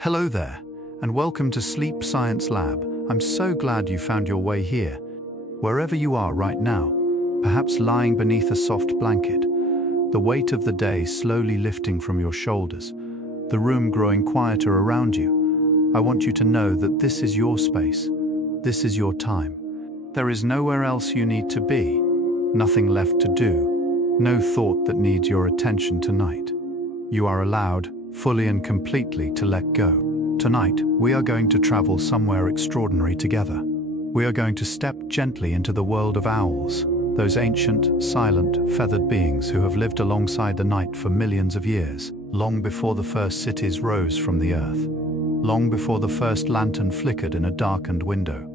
Hello there, and welcome to Sleep Science Lab. I'm so glad you found your way here. Wherever you are right now, perhaps lying beneath a soft blanket, the weight of the day slowly lifting from your shoulders, the room growing quieter around you, I want you to know that this is your space. This is your time. There is nowhere else you need to be, nothing left to do, no thought that needs your attention tonight. You are allowed, fully and completely, to let go. Tonight, we are going to travel somewhere extraordinary together. We are going to step gently into the world of owls, those ancient, silent, feathered beings who have lived alongside the night for millions of years, long before the first cities rose from the earth, long before the first lantern flickered in a darkened window.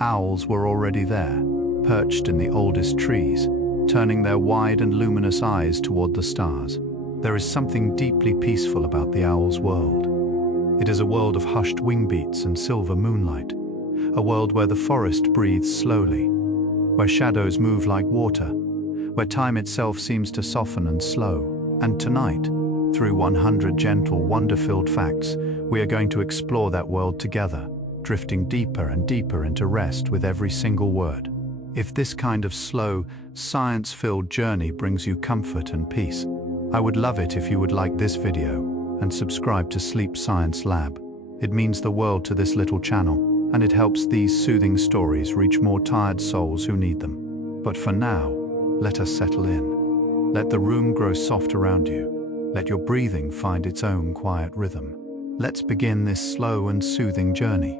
Owls were already there, perched in the oldest trees, turning their wide and luminous eyes toward the stars. There is something deeply peaceful about the owl's world. It is a world of hushed wing beats and silver moonlight, a world where the forest breathes slowly, where shadows move like water, where time itself seems to soften and slow. And tonight, through 100 gentle, wonder-filled facts, we are going to explore that world together, drifting deeper and deeper into rest with every single word. If this kind of slow, science-filled journey brings you comfort and peace, I would love it if you would like this video and subscribe to Sleep Science Lab. It means the world to this little channel, and it helps these soothing stories reach more tired souls who need them. But for now, let us settle in. Let the room grow soft around you. Let your breathing find its own quiet rhythm. Let's begin this slow and soothing journey.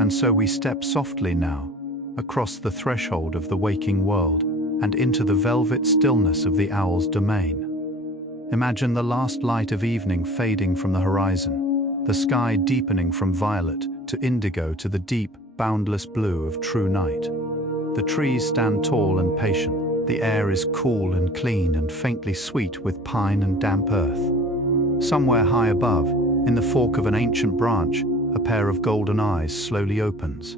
And so we step softly now, across the threshold of the waking world and into the velvet stillness of the owl's domain. Imagine the last light of evening fading from the horizon, the sky deepening from violet to indigo to the deep, boundless blue of true night. The trees stand tall and patient. The air is cool and clean and faintly sweet with pine and damp earth. Somewhere high above, in the fork of an ancient branch, a pair of golden eyes slowly opens.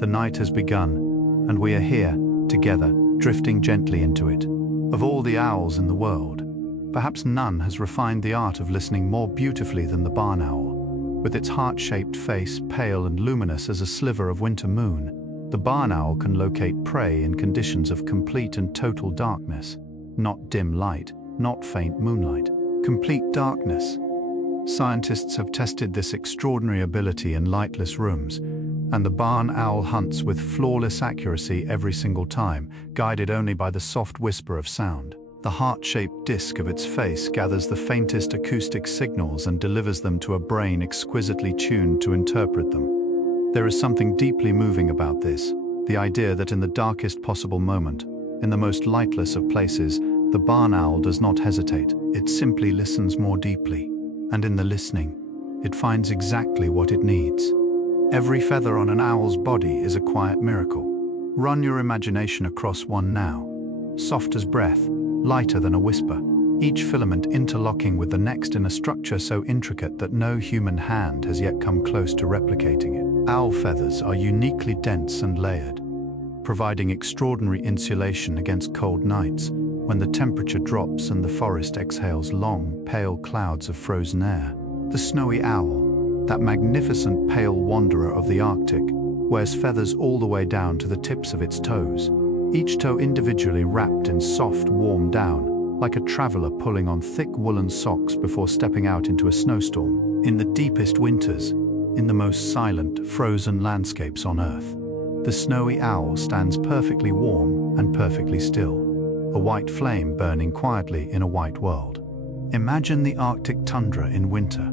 The night has begun, and we are here, together, drifting gently into it. Of all the owls in the world, perhaps none has refined the art of listening more beautifully than the barn owl. With its heart-shaped face, pale and luminous as a sliver of winter moon, the barn owl can locate prey in conditions of complete and total darkness. Not dim light, not faint moonlight. Complete darkness. Scientists have tested this extraordinary ability in lightless rooms, and the barn owl hunts with flawless accuracy every single time, guided only by the soft whisper of sound. The heart-shaped disc of its face gathers the faintest acoustic signals and delivers them to a brain exquisitely tuned to interpret them. There is something deeply moving about this, the idea that in the darkest possible moment, in the most lightless of places, the barn owl does not hesitate. It simply listens more deeply, and in the listening, it finds exactly what it needs. Every feather on an owl's body is a quiet miracle. Run your imagination across one now, soft as breath, lighter than a whisper, each filament interlocking with the next in a structure so intricate that no human hand has yet come close to replicating it. Owl feathers are uniquely dense and layered, providing extraordinary insulation against cold nights when the temperature drops and the forest exhales long, pale clouds of frozen air. The snowy owl, that magnificent pale wanderer of the Arctic, wears feathers all the way down to the tips of its toes, each toe individually wrapped in soft, warm down, like a traveler pulling on thick woolen socks before stepping out into a snowstorm. In the deepest winters, in the most silent, frozen landscapes on Earth, the snowy owl stands perfectly warm and perfectly still, a white flame burning quietly in a white world. Imagine the Arctic tundra in winter.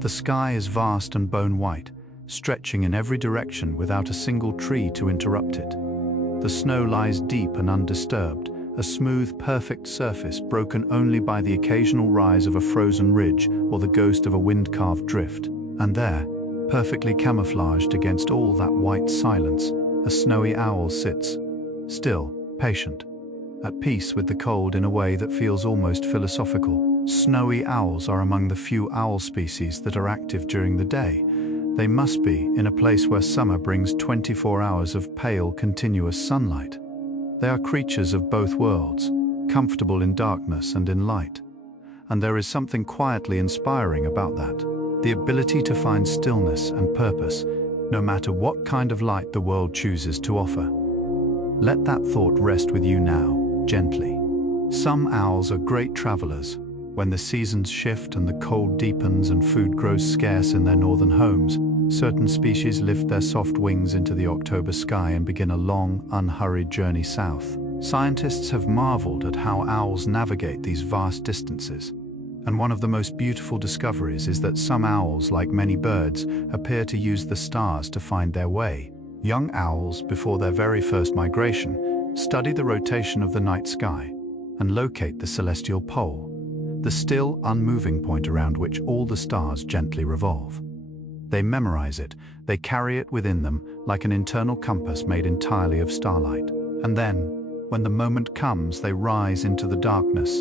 The sky is vast and bone-white, stretching in every direction without a single tree to interrupt it. The snow lies deep and undisturbed, a smooth, perfect surface broken only by the occasional rise of a frozen ridge or the ghost of a wind-carved drift. And there, perfectly camouflaged against all that white silence, a snowy owl sits, still, patient, at peace with the cold in a way that feels almost philosophical. Snowy owls are among the few owl species that are active during the day. They must be in a place where summer brings 24 hours of pale, continuous sunlight. They are creatures of both worlds, comfortable in darkness and in light. And there is something quietly inspiring about that. the ability to find stillness and purpose, no matter what kind of light the world chooses to offer. Let that thought rest with you now, gently. Some owls are great travelers. When the seasons shift and the cold deepens and food grows scarce in their northern homes, certain species lift their soft wings into the October sky and begin a long, unhurried journey south. Scientists have marveled at how owls navigate these vast distances. And one of the most beautiful discoveries is that some owls, like many birds, appear to use the stars to find their way. Young owls, before their very first migration, study the rotation of the night sky and locate the celestial pole, the still, unmoving point around which all the stars gently revolve. They memorize it, they carry it within them like an internal compass made entirely of starlight. And then, when the moment comes, they rise into the darkness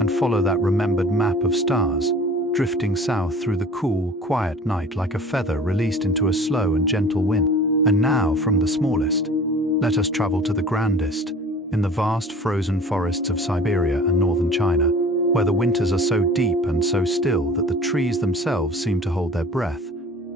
and follow that remembered map of stars, drifting south through the cool, quiet night like a feather released into a slow and gentle wind. And now, from the smallest, let us travel to the grandest, in the vast frozen forests of Siberia and northern China, where the winters are so deep and so still that the trees themselves seem to hold their breath,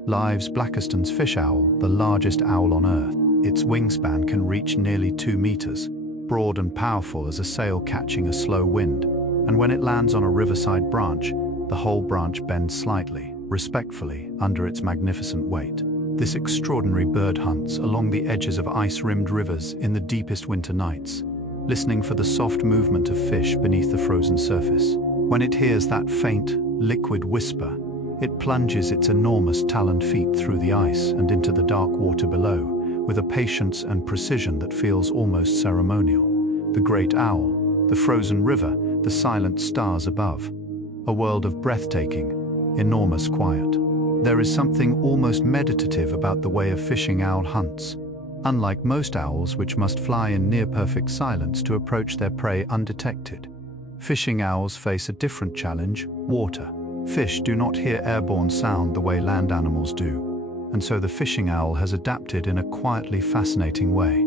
lives Blackiston's fish owl, the largest owl on Earth. Its wingspan can reach nearly 2 meters, broad and powerful as a sail catching a slow wind, and when it lands on a riverside branch, the whole branch bends slightly, respectfully, under its magnificent weight. This extraordinary bird hunts along the edges of ice-rimmed rivers in the deepest winter nights, listening for the soft movement of fish beneath the frozen surface. When it hears that faint, liquid whisper, it plunges its enormous taloned feet through the ice and into the dark water below, with a patience and precision that feels almost ceremonial. The great owl, the frozen river, the silent stars above. A world of breathtaking, enormous quiet. There is something almost meditative about the way a fishing owl hunts. Unlike most owls, which must fly in near-perfect silence to approach their prey undetected, fishing owls face a different challenge: water. Fish do not hear airborne sound the way land animals do, and so the fishing owl has adapted in a quietly fascinating way.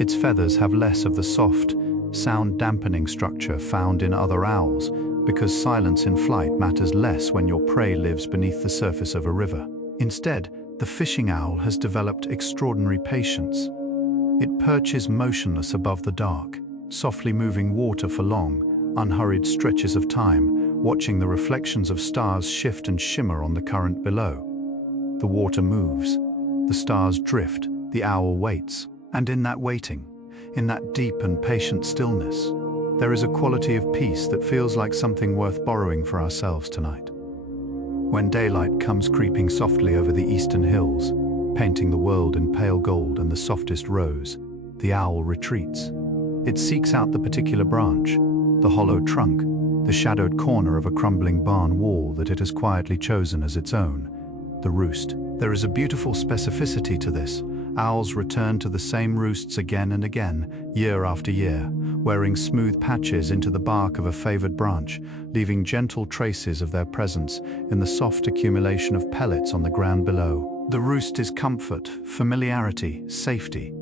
Its feathers have less of the soft, sound-dampening structure found in other owls, because silence in flight matters less when your prey lives beneath the surface of a river. Instead, the fishing owl has developed extraordinary patience. It perches motionless above the dark, softly moving water for long, unhurried stretches of time, watching the reflections of stars shift and shimmer on the current below. The water moves, the stars drift, the owl waits, and in that waiting, in that deep and patient stillness, there is a quality of peace that feels like something worth borrowing for ourselves tonight. When daylight comes creeping softly over the eastern hills, painting the world in pale gold and the softest rose, the owl retreats. It seeks out the particular branch, the hollow trunk, the shadowed corner of a crumbling barn wall that it has quietly chosen as its own, the roost. There is a beautiful specificity to this. Owls return to the same roosts again and again, year after year, wearing smooth patches into the bark of a favored branch, leaving gentle traces of their presence in the soft accumulation of pellets on the ground below. The roost is comfort, familiarity, safety.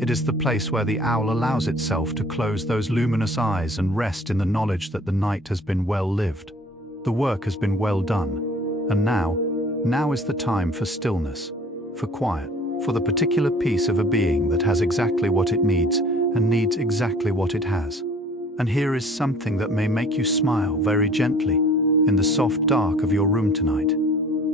It is the place where the owl allows itself to close those luminous eyes and rest in the knowledge that the night has been well lived. The work has been well done. And now is the time for stillness, for quiet, for the particular piece of a being that has exactly what it needs and needs exactly what it has. And here is something that may make you smile very gently in the soft dark of your room tonight.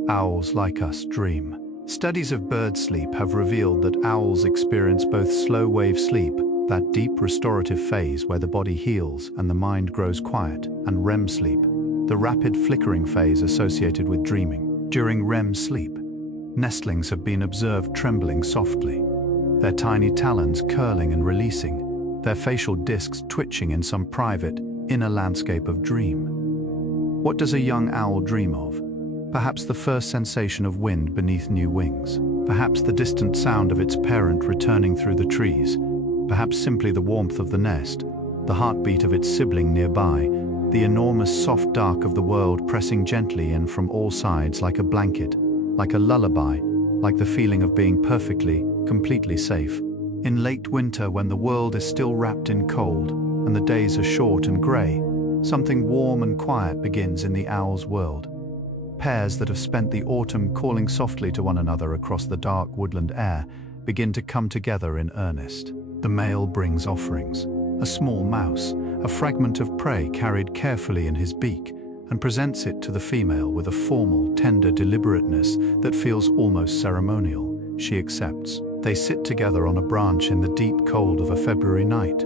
Owls, like us, dream. Studies of bird sleep have revealed that owls experience both slow wave sleep, that deep restorative phase where the body heals and the mind grows quiet, and REM sleep, the rapid flickering phase associated with dreaming. During REM sleep, nestlings have been observed trembling softly, their tiny talons curling and releasing, their facial discs twitching in some private, inner landscape of dream. What does a young owl dream of? Perhaps the first sensation of wind beneath new wings. Perhaps the distant sound of its parent returning through the trees. Perhaps simply the warmth of the nest, the heartbeat of its sibling nearby, the enormous soft dark of the world pressing gently in from all sides like a blanket, like a lullaby, like the feeling of being perfectly, completely safe. In late winter, when the world is still wrapped in cold and the days are short and grey, something warm and quiet begins in the owl's world. Pairs that have spent the autumn calling softly to one another across the dark woodland air begin to come together in earnest. The male brings offerings, a small mouse, a fragment of prey carried carefully in his beak, and presents it to the female with a formal, tender deliberateness that feels almost ceremonial. She accepts. They sit together on a branch in the deep cold of a February night,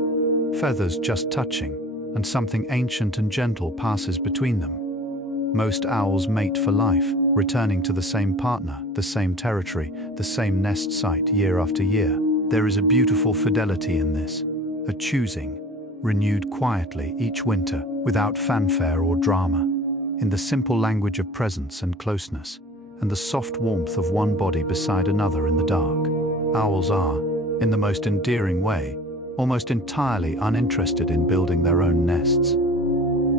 feathers just touching, and something ancient and gentle passes between them. Most owls mate for life, returning to the same partner, the same territory, the same nest site year after year. There is a beautiful fidelity in this, a choosing, renewed quietly each winter, without fanfare or drama, in the simple language of presence and closeness, and the soft warmth of one body beside another in the dark. Owls are, in the most endearing way, almost entirely uninterested in building their own nests.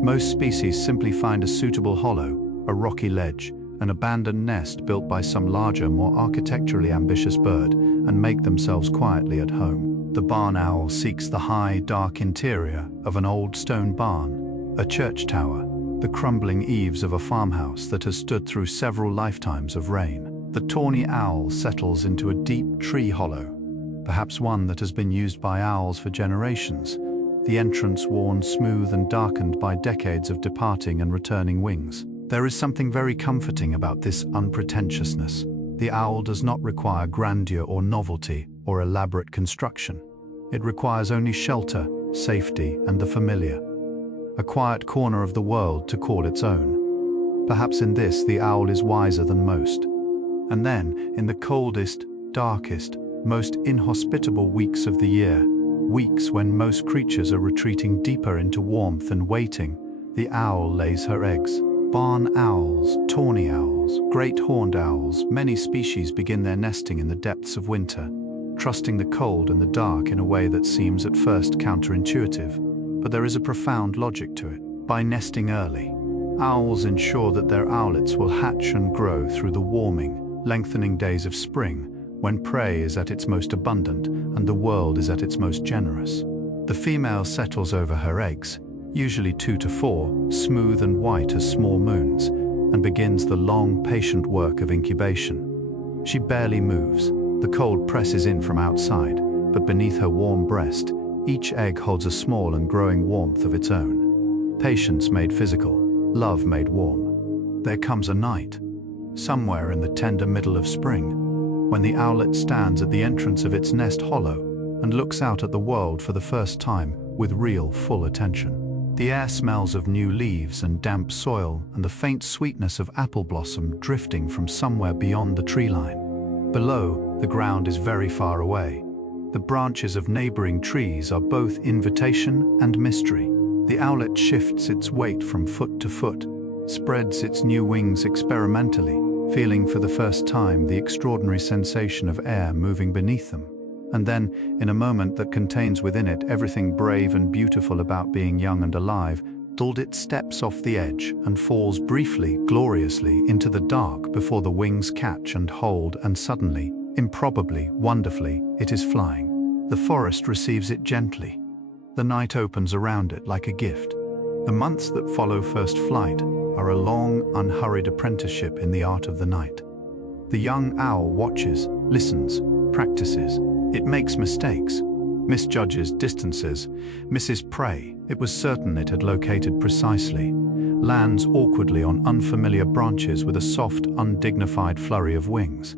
Most species simply find a suitable hollow, a rocky ledge, an abandoned nest built by some larger, more architecturally ambitious bird, and make themselves quietly at home. The barn owl seeks the high, dark interior of an old stone barn, a church tower, the crumbling eaves of a farmhouse that has stood through several lifetimes of rain. The tawny owl settles into a deep tree hollow, perhaps one that has been used by owls for generations, the entrance worn smooth and darkened by decades of departing and returning wings. There is something very comforting about this unpretentiousness. The owl does not require grandeur or novelty or elaborate construction. It requires only shelter, safety, and the familiar. A quiet corner of the world to call its own. Perhaps in this the owl is wiser than most. And then, in the coldest, darkest, most inhospitable weeks of the year, weeks when most creatures are retreating deeper into warmth and waiting, the owl lays her eggs. Barn owls, tawny owls, great horned owls, many species begin their nesting in the depths of winter, trusting the cold and the dark in a way that seems at first counterintuitive, but there is a profound logic to it. By nesting early, owls ensure that their owlets will hatch and grow through the warming, lengthening days of spring, when prey is at its most abundant and the world is at its most generous. The female settles over her eggs, usually 2 to 4, smooth and white as small moons, and begins the long, patient work of incubation. She barely moves. The cold presses in from outside, but beneath her warm breast, each egg holds a small and growing warmth of its own. Patience made physical, love made warm. There comes a night, somewhere in the tender middle of spring, when the owlet stands at the entrance of its nest hollow and looks out at the world for the first time with real, full attention. The air smells of new leaves and damp soil and the faint sweetness of apple blossom drifting from somewhere beyond the tree line. Below, the ground is very far away. The branches of neighboring trees are both invitation and mystery. The owlet shifts its weight from foot to foot, spreads its new wings experimentally, feeling for the first time the extraordinary sensation of air moving beneath them. And then, in a moment that contains within it everything brave and beautiful about being young and alive, it steps off the edge and falls briefly, gloriously, into the dark before the wings catch and hold, and suddenly, improbably, wonderfully, it is flying. The forest receives it gently. The night opens around it like a gift. The months that follow first flight are a long, unhurried apprenticeship in the art of the night. The young owl watches, listens, practices. It makes mistakes, misjudges distances, misses prey. It was certain it had located precisely, lands awkwardly on unfamiliar branches with a soft, undignified flurry of wings.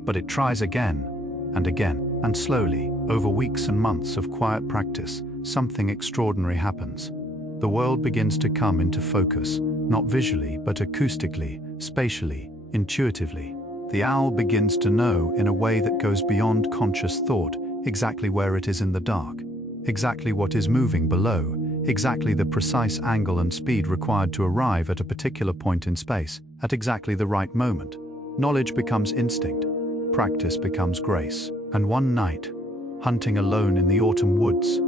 But it tries again, and slowly, over weeks and months of quiet practice, something extraordinary happens. The world begins to come into focus, not visually, but acoustically, spatially, intuitively. The owl begins to know, in a way that goes beyond conscious thought, exactly where it is in the dark, exactly what is moving below, exactly the precise angle and speed required to arrive at a particular point in space, at exactly the right moment. Knowledge becomes instinct, practice becomes grace. And one night, hunting alone in the autumn woods,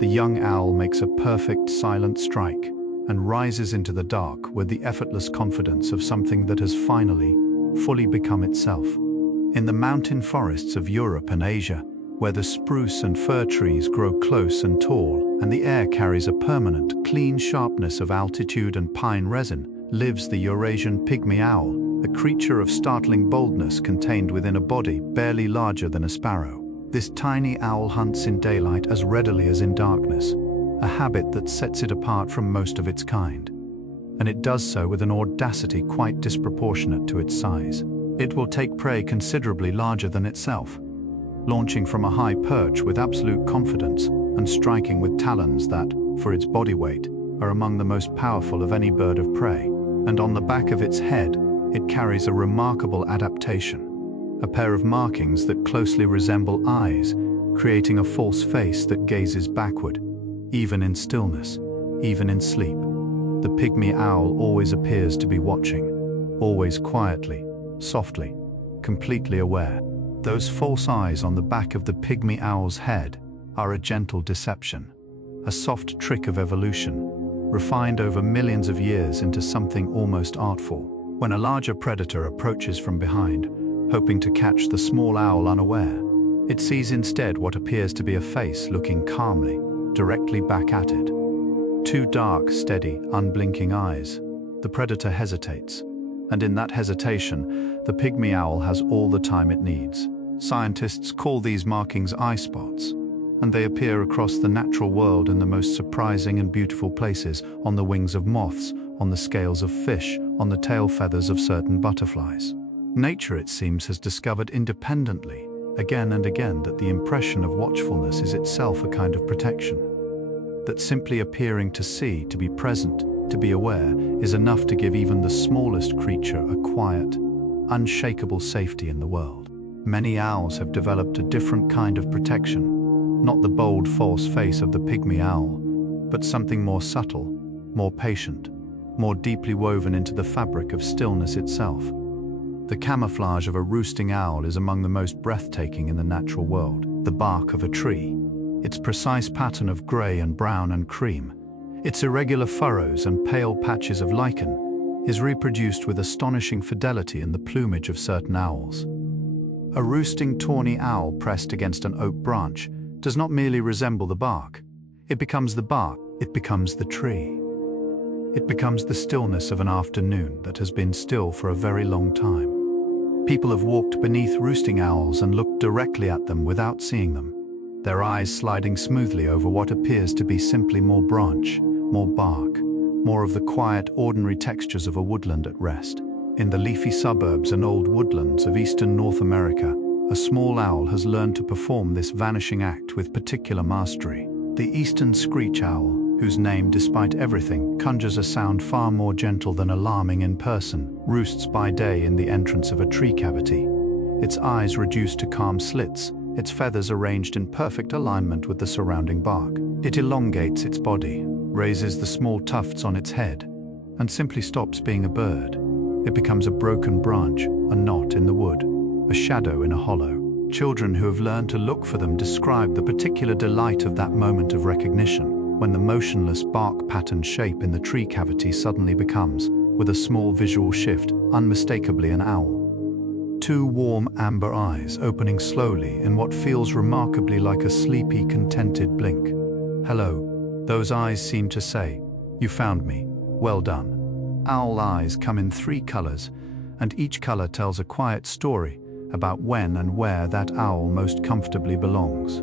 the young owl makes a perfect silent strike and rises into the dark with the effortless confidence of something that has finally, fully become itself. In the mountain forests of Europe and Asia, where the spruce and fir trees grow close and tall, and the air carries a permanent, clean sharpness of altitude and pine resin, lives the Eurasian pygmy owl, a creature of startling boldness contained within a body barely larger than a sparrow. This tiny owl hunts in daylight as readily as in darkness, a habit that sets it apart from most of its kind. And it does so with an audacity quite disproportionate to its size. It will take prey considerably larger than itself, launching from a high perch with absolute confidence and striking with talons that, for its body weight, are among the most powerful of any bird of prey. And on the back of its head, it carries a remarkable adaptation, a pair of markings that closely resemble eyes, creating a false face that gazes backward, even in stillness, even in sleep. The pygmy owl always appears to be watching, always quietly, softly, completely aware. Those false eyes on the back of the pygmy owl's head are a gentle deception, a soft trick of evolution, refined over millions of years into something almost artful. When a larger predator approaches from behind, hoping to catch the small owl unaware, it sees instead what appears to be a face looking calmly, directly back at it. Two dark, steady, unblinking eyes. The predator hesitates, and in that hesitation, the pygmy owl has all the time it needs. Scientists call these markings eye spots, and they appear across the natural world in the most surprising and beautiful places, on the wings of moths, on the scales of fish, on the tail feathers of certain butterflies. Nature, it seems, has discovered independently, again and again, that the impression of watchfulness is itself a kind of protection. That simply appearing to see, to be present, to be aware, is enough to give even the smallest creature a quiet, unshakable safety in the world. Many owls have developed a different kind of protection, not the bold, false face of the pygmy owl, but something more subtle, more patient, more deeply woven into the fabric of stillness itself. The camouflage of a roosting owl is among the most breathtaking in the natural world. The bark of a tree, its precise pattern of grey and brown and cream, its irregular furrows and pale patches of lichen, is reproduced with astonishing fidelity in the plumage of certain owls. A roosting tawny owl pressed against an oak branch does not merely resemble the bark. It becomes the bark, it becomes the tree. It becomes the stillness of an afternoon that has been still for a very long time. People have walked beneath roosting owls and looked directly at them without seeing them, their eyes sliding smoothly over what appears to be simply more branch, more bark, more of the quiet, ordinary textures of a woodland at rest. In the leafy suburbs and old woodlands of eastern North America, a small owl has learned to perform this vanishing act with particular mastery. The eastern screech owl, whose name, despite everything, conjures a sound far more gentle than alarming in person, roosts by day in the entrance of a tree cavity, its eyes reduced to calm slits, its feathers arranged in perfect alignment with the surrounding bark. It elongates its body, raises the small tufts on its head, and simply stops being a bird. It becomes a broken branch, a knot in the wood, a shadow in a hollow. Children who have learned to look for them describe the particular delight of that moment of recognition, when the motionless bark-patterned shape in the tree cavity suddenly becomes, with a small visual shift, unmistakably an owl. Two warm amber eyes opening slowly in what feels remarkably like a sleepy, contented blink. Hello, those eyes seem to say, you found me, well done. Owl eyes come in 3 colors, and each color tells a quiet story about when and where that owl most comfortably belongs.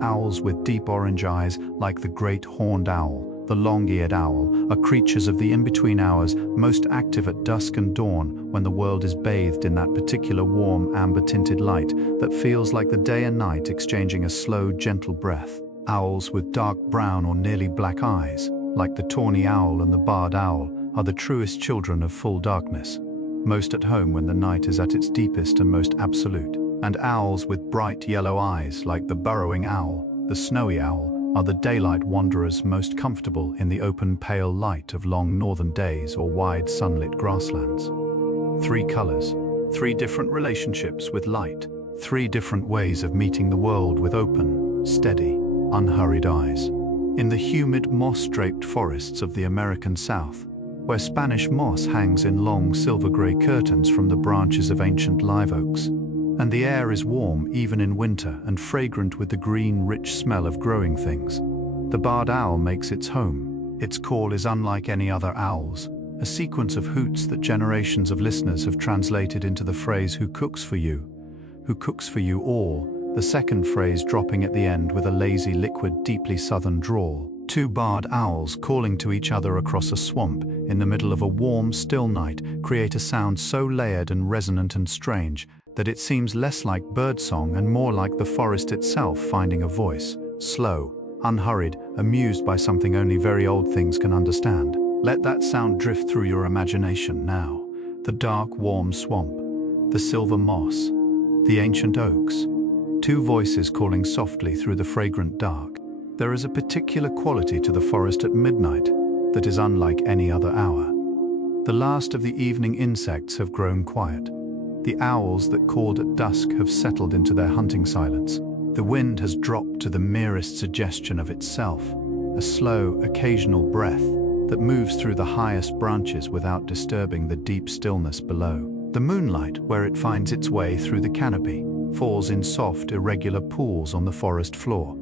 Owls with deep orange eyes, like the great horned owl, the long-eared owl, are creatures of the in-between hours, most active at dusk and dawn, when the world is bathed in that particular warm, amber-tinted light that feels like the day and night exchanging a slow, gentle breath. Owls with dark brown or nearly black eyes, like the tawny owl and the barred owl, are the truest children of full darkness, most at home when the night is at its deepest and most absolute. And owls with bright yellow eyes, like the burrowing owl, the snowy owl, are the daylight wanderers most comfortable in the open pale light of long northern days or wide sunlit grasslands. 3 colors, 3 different relationships with light, 3 different ways of meeting the world with open, steady, unhurried eyes. In the humid, moss-draped forests of the American South, where Spanish moss hangs in long silver-gray curtains from the branches of ancient live oaks, and the air is warm even in winter and fragrant with the green, rich smell of growing things, the barred owl makes its home. Its call is unlike any other owl's, a sequence of hoots that generations of listeners have translated into the phrase "who cooks for you?" Who cooks for you all, the second phrase dropping at the end with a lazy, liquid, deeply southern drawl. Two barred owls calling to each other across a swamp in the middle of a warm, still night create a sound so layered and resonant and strange that it seems less like birdsong and more like the forest itself finding a voice, slow, unhurried, amused by something only very old things can understand. Let that sound drift through your imagination now. The dark, warm swamp, the silver moss, the ancient oaks. Two voices calling softly through the fragrant dark. There is a particular quality to the forest at midnight that is unlike any other hour. The last of the evening insects have grown quiet. The owls that called at dusk have settled into their hunting silence. The wind has dropped to the merest suggestion of itself, a slow, occasional breath that moves through the highest branches without disturbing the deep stillness below. The moonlight, where it finds its way through the canopy, falls in soft, irregular pools on the forest floor,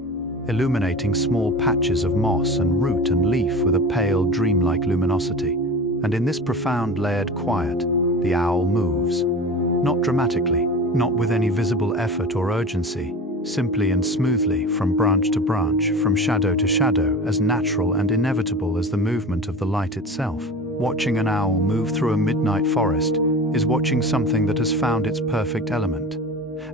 illuminating small patches of moss and root and leaf with a pale, dreamlike luminosity. And in this profound, layered quiet, the owl moves. Not dramatically, not with any visible effort or urgency, simply and smoothly, from branch to branch, from shadow to shadow, as natural and inevitable as the movement of the light itself. Watching an owl move through a midnight forest is watching something that has found its perfect element,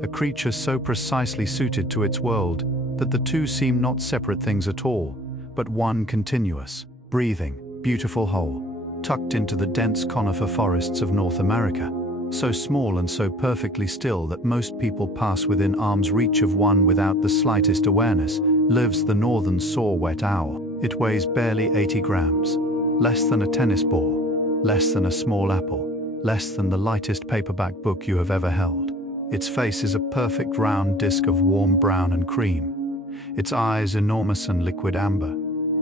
a creature so precisely suited to its world that the two seem not separate things at all, but one continuous, breathing, beautiful whole, tucked into the dense conifer forests of North America, so small and so perfectly still that most people pass within arm's reach of one without the slightest awareness, lives the northern saw-whet owl. It weighs barely 80 grams, less than a tennis ball, less than a small apple, less than the lightest paperback book you have ever held. Its face is a perfect round disc of warm brown and cream, its eyes enormous and liquid amber,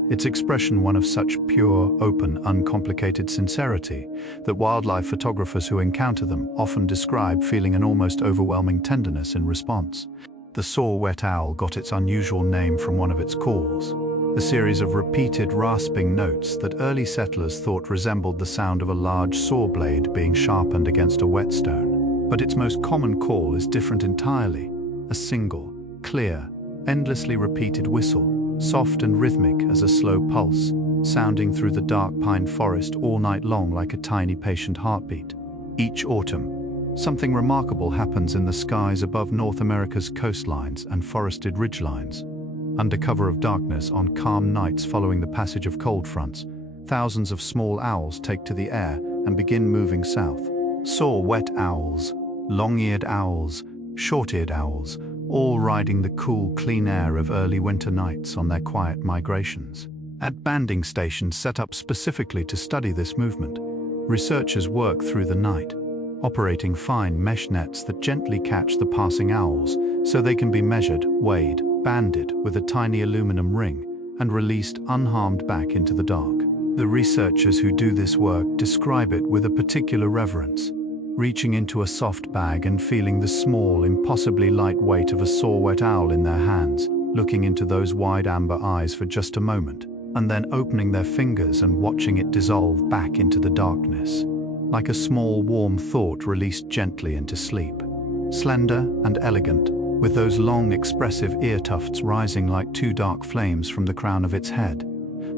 its expression one of such pure, open, uncomplicated sincerity that wildlife photographers who encounter them often describe feeling an almost overwhelming tenderness in response. The saw-whet owl got its unusual name from one of its calls, a series of repeated rasping notes that early settlers thought resembled the sound of a large saw blade being sharpened against a whetstone. But its most common call is different entirely, a single, clear, endlessly repeated whistle, soft and rhythmic as a slow pulse, sounding through the dark pine forest all night long like a tiny patient heartbeat. Each autumn, something remarkable happens in the skies above North America's coastlines and forested ridgelines. Under cover of darkness on calm nights following the passage of cold fronts, thousands of small owls take to the air and begin moving south. Saw-whet owls, long-eared owls, short-eared owls, all riding the cool, clean air of early winter nights on their quiet migrations. At banding stations set up specifically to study this movement, researchers work through the night, operating fine mesh nets that gently catch the passing owls so they can be measured, weighed, banded with a tiny aluminum ring, and released unharmed back into the dark. The researchers who do this work describe it with a particular reverence, reaching into a soft bag and feeling the small, impossibly light weight of a saw-whet owl in their hands, looking into those wide amber eyes for just a moment, and then opening their fingers and watching it dissolve back into the darkness, like a small, warm thought released gently into sleep. Slender and elegant, with those long, expressive ear tufts rising like two dark flames from the crown of its head,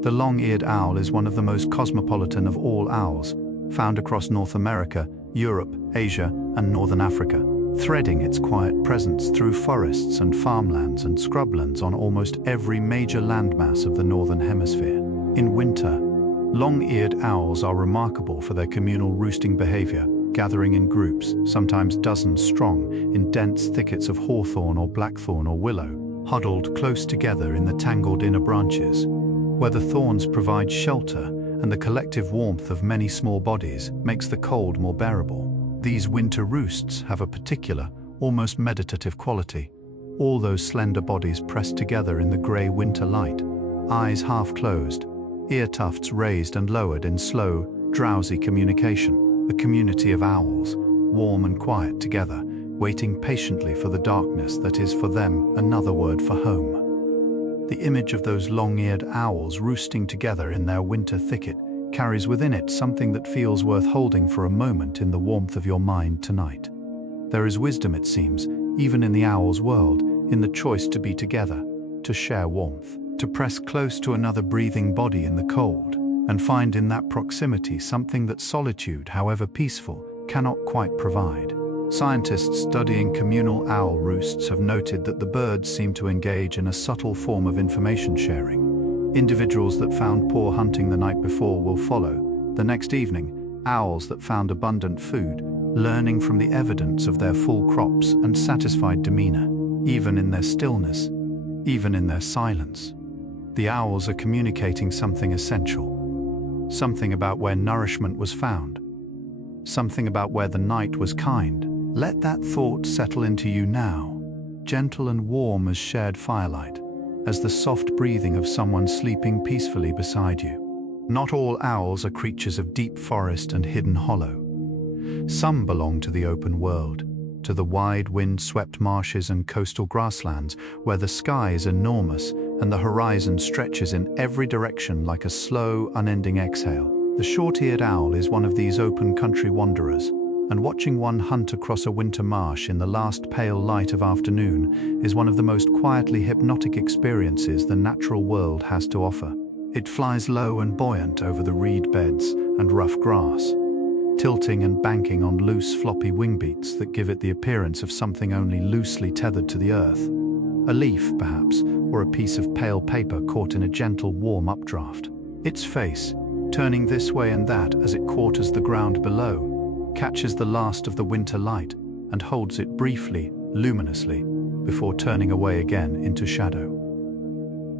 the long-eared owl is one of the most cosmopolitan of all owls, found across North America, Europe, Asia, and Northern Africa, threading its quiet presence through forests and farmlands and scrublands on almost every major landmass of the Northern Hemisphere. In winter, long-eared owls are remarkable for their communal roosting behavior, gathering in groups, sometimes dozens strong, in dense thickets of hawthorn or blackthorn or willow, huddled close together in the tangled inner branches, where the thorns provide shelter and the collective warmth of many small bodies makes the cold more bearable. These winter roosts have a particular, almost meditative quality. All those slender bodies pressed together in the grey winter light, eyes half closed, ear tufts raised and lowered in slow, drowsy communication. A community of owls, warm and quiet together, waiting patiently for the darkness that is for them another word for home. The image of those long-eared owls roosting together in their winter thicket carries within it something that feels worth holding for a moment in the warmth of your mind tonight. There is wisdom, it seems, even in the owl's world, in the choice to be together, to share warmth, to press close to another breathing body in the cold, and find in that proximity something that solitude, however peaceful, cannot quite provide. Scientists studying communal owl roosts have noted that the birds seem to engage in a subtle form of information sharing. Individuals that found poor hunting the night before will follow, the next evening, owls that found abundant food, learning from the evidence of their full crops and satisfied demeanor, even in their stillness, even in their silence. The owls are communicating something essential, something about where nourishment was found, something about where the night was kind. Let that thought settle into you now, gentle and warm as shared firelight, as the soft breathing of someone sleeping peacefully beside you. Not all owls are creatures of deep forest and hidden hollow. Some belong to the open world, to the wide wind-swept marshes and coastal grasslands where the sky is enormous and the horizon stretches in every direction like a slow, unending exhale. The short-eared owl is one of these open country wanderers, and watching one hunt across a winter marsh in the last pale light of afternoon is one of the most quietly hypnotic experiences the natural world has to offer. It flies low and buoyant over the reed beds and rough grass, tilting and banking on loose, floppy wing beats that give it the appearance of something only loosely tethered to the earth. A leaf, perhaps, or a piece of pale paper caught in a gentle, warm updraft. Its face, turning this way and that as it quarters the ground below, catches the last of the winter light and holds it briefly, luminously, before turning away again into shadow.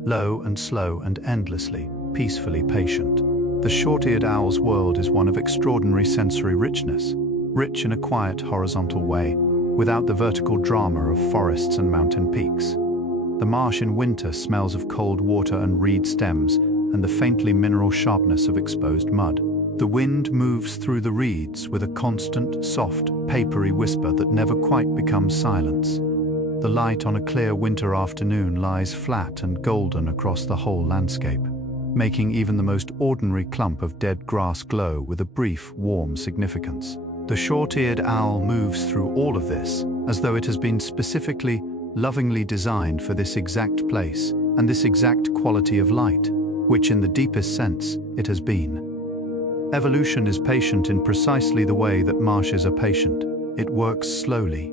Low and slow and endlessly, peacefully patient. The short-eared owl's world is one of extraordinary sensory richness, rich in a quiet, horizontal way, without the vertical drama of forests and mountain peaks. The marsh in winter smells of cold water and reed stems and the faintly mineral sharpness of exposed mud. The wind moves through the reeds with a constant, soft, papery whisper that never quite becomes silence. The light on a clear winter afternoon lies flat and golden across the whole landscape, making even the most ordinary clump of dead grass glow with a brief, warm significance. The short-eared owl moves through all of this as though it has been specifically, lovingly designed for this exact place and this exact quality of light, which in the deepest sense it has been. Evolution is patient in precisely the way that marshes are patient. It works slowly,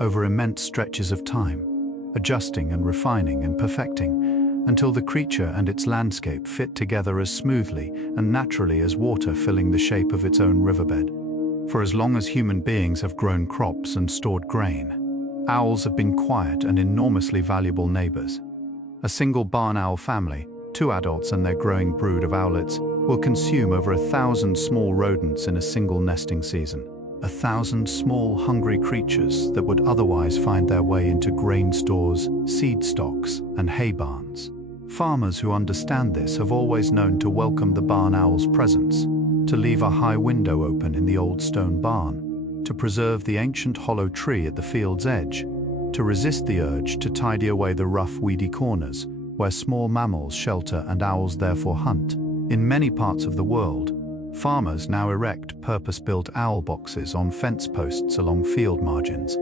over immense stretches of time, adjusting and refining and perfecting, until the creature and its landscape fit together as smoothly and naturally as water filling the shape of its own riverbed. For as long as human beings have grown crops and stored grain, owls have been quiet and enormously valuable neighbors. A single barn owl family, 2 adults and their growing brood of owlets, will consume over 1,000 small rodents in a single nesting season. 1,000 small, hungry creatures that would otherwise find their way into grain stores, seed stocks, and hay barns. Farmers who understand this have always known to welcome the barn owl's presence, to leave a high window open in the old stone barn, to preserve the ancient hollow tree at the field's edge, to resist the urge to tidy away the rough, weedy corners where small mammals shelter and owls therefore hunt. In many parts of the world, farmers now erect purpose-built owl boxes on fence posts along field margins,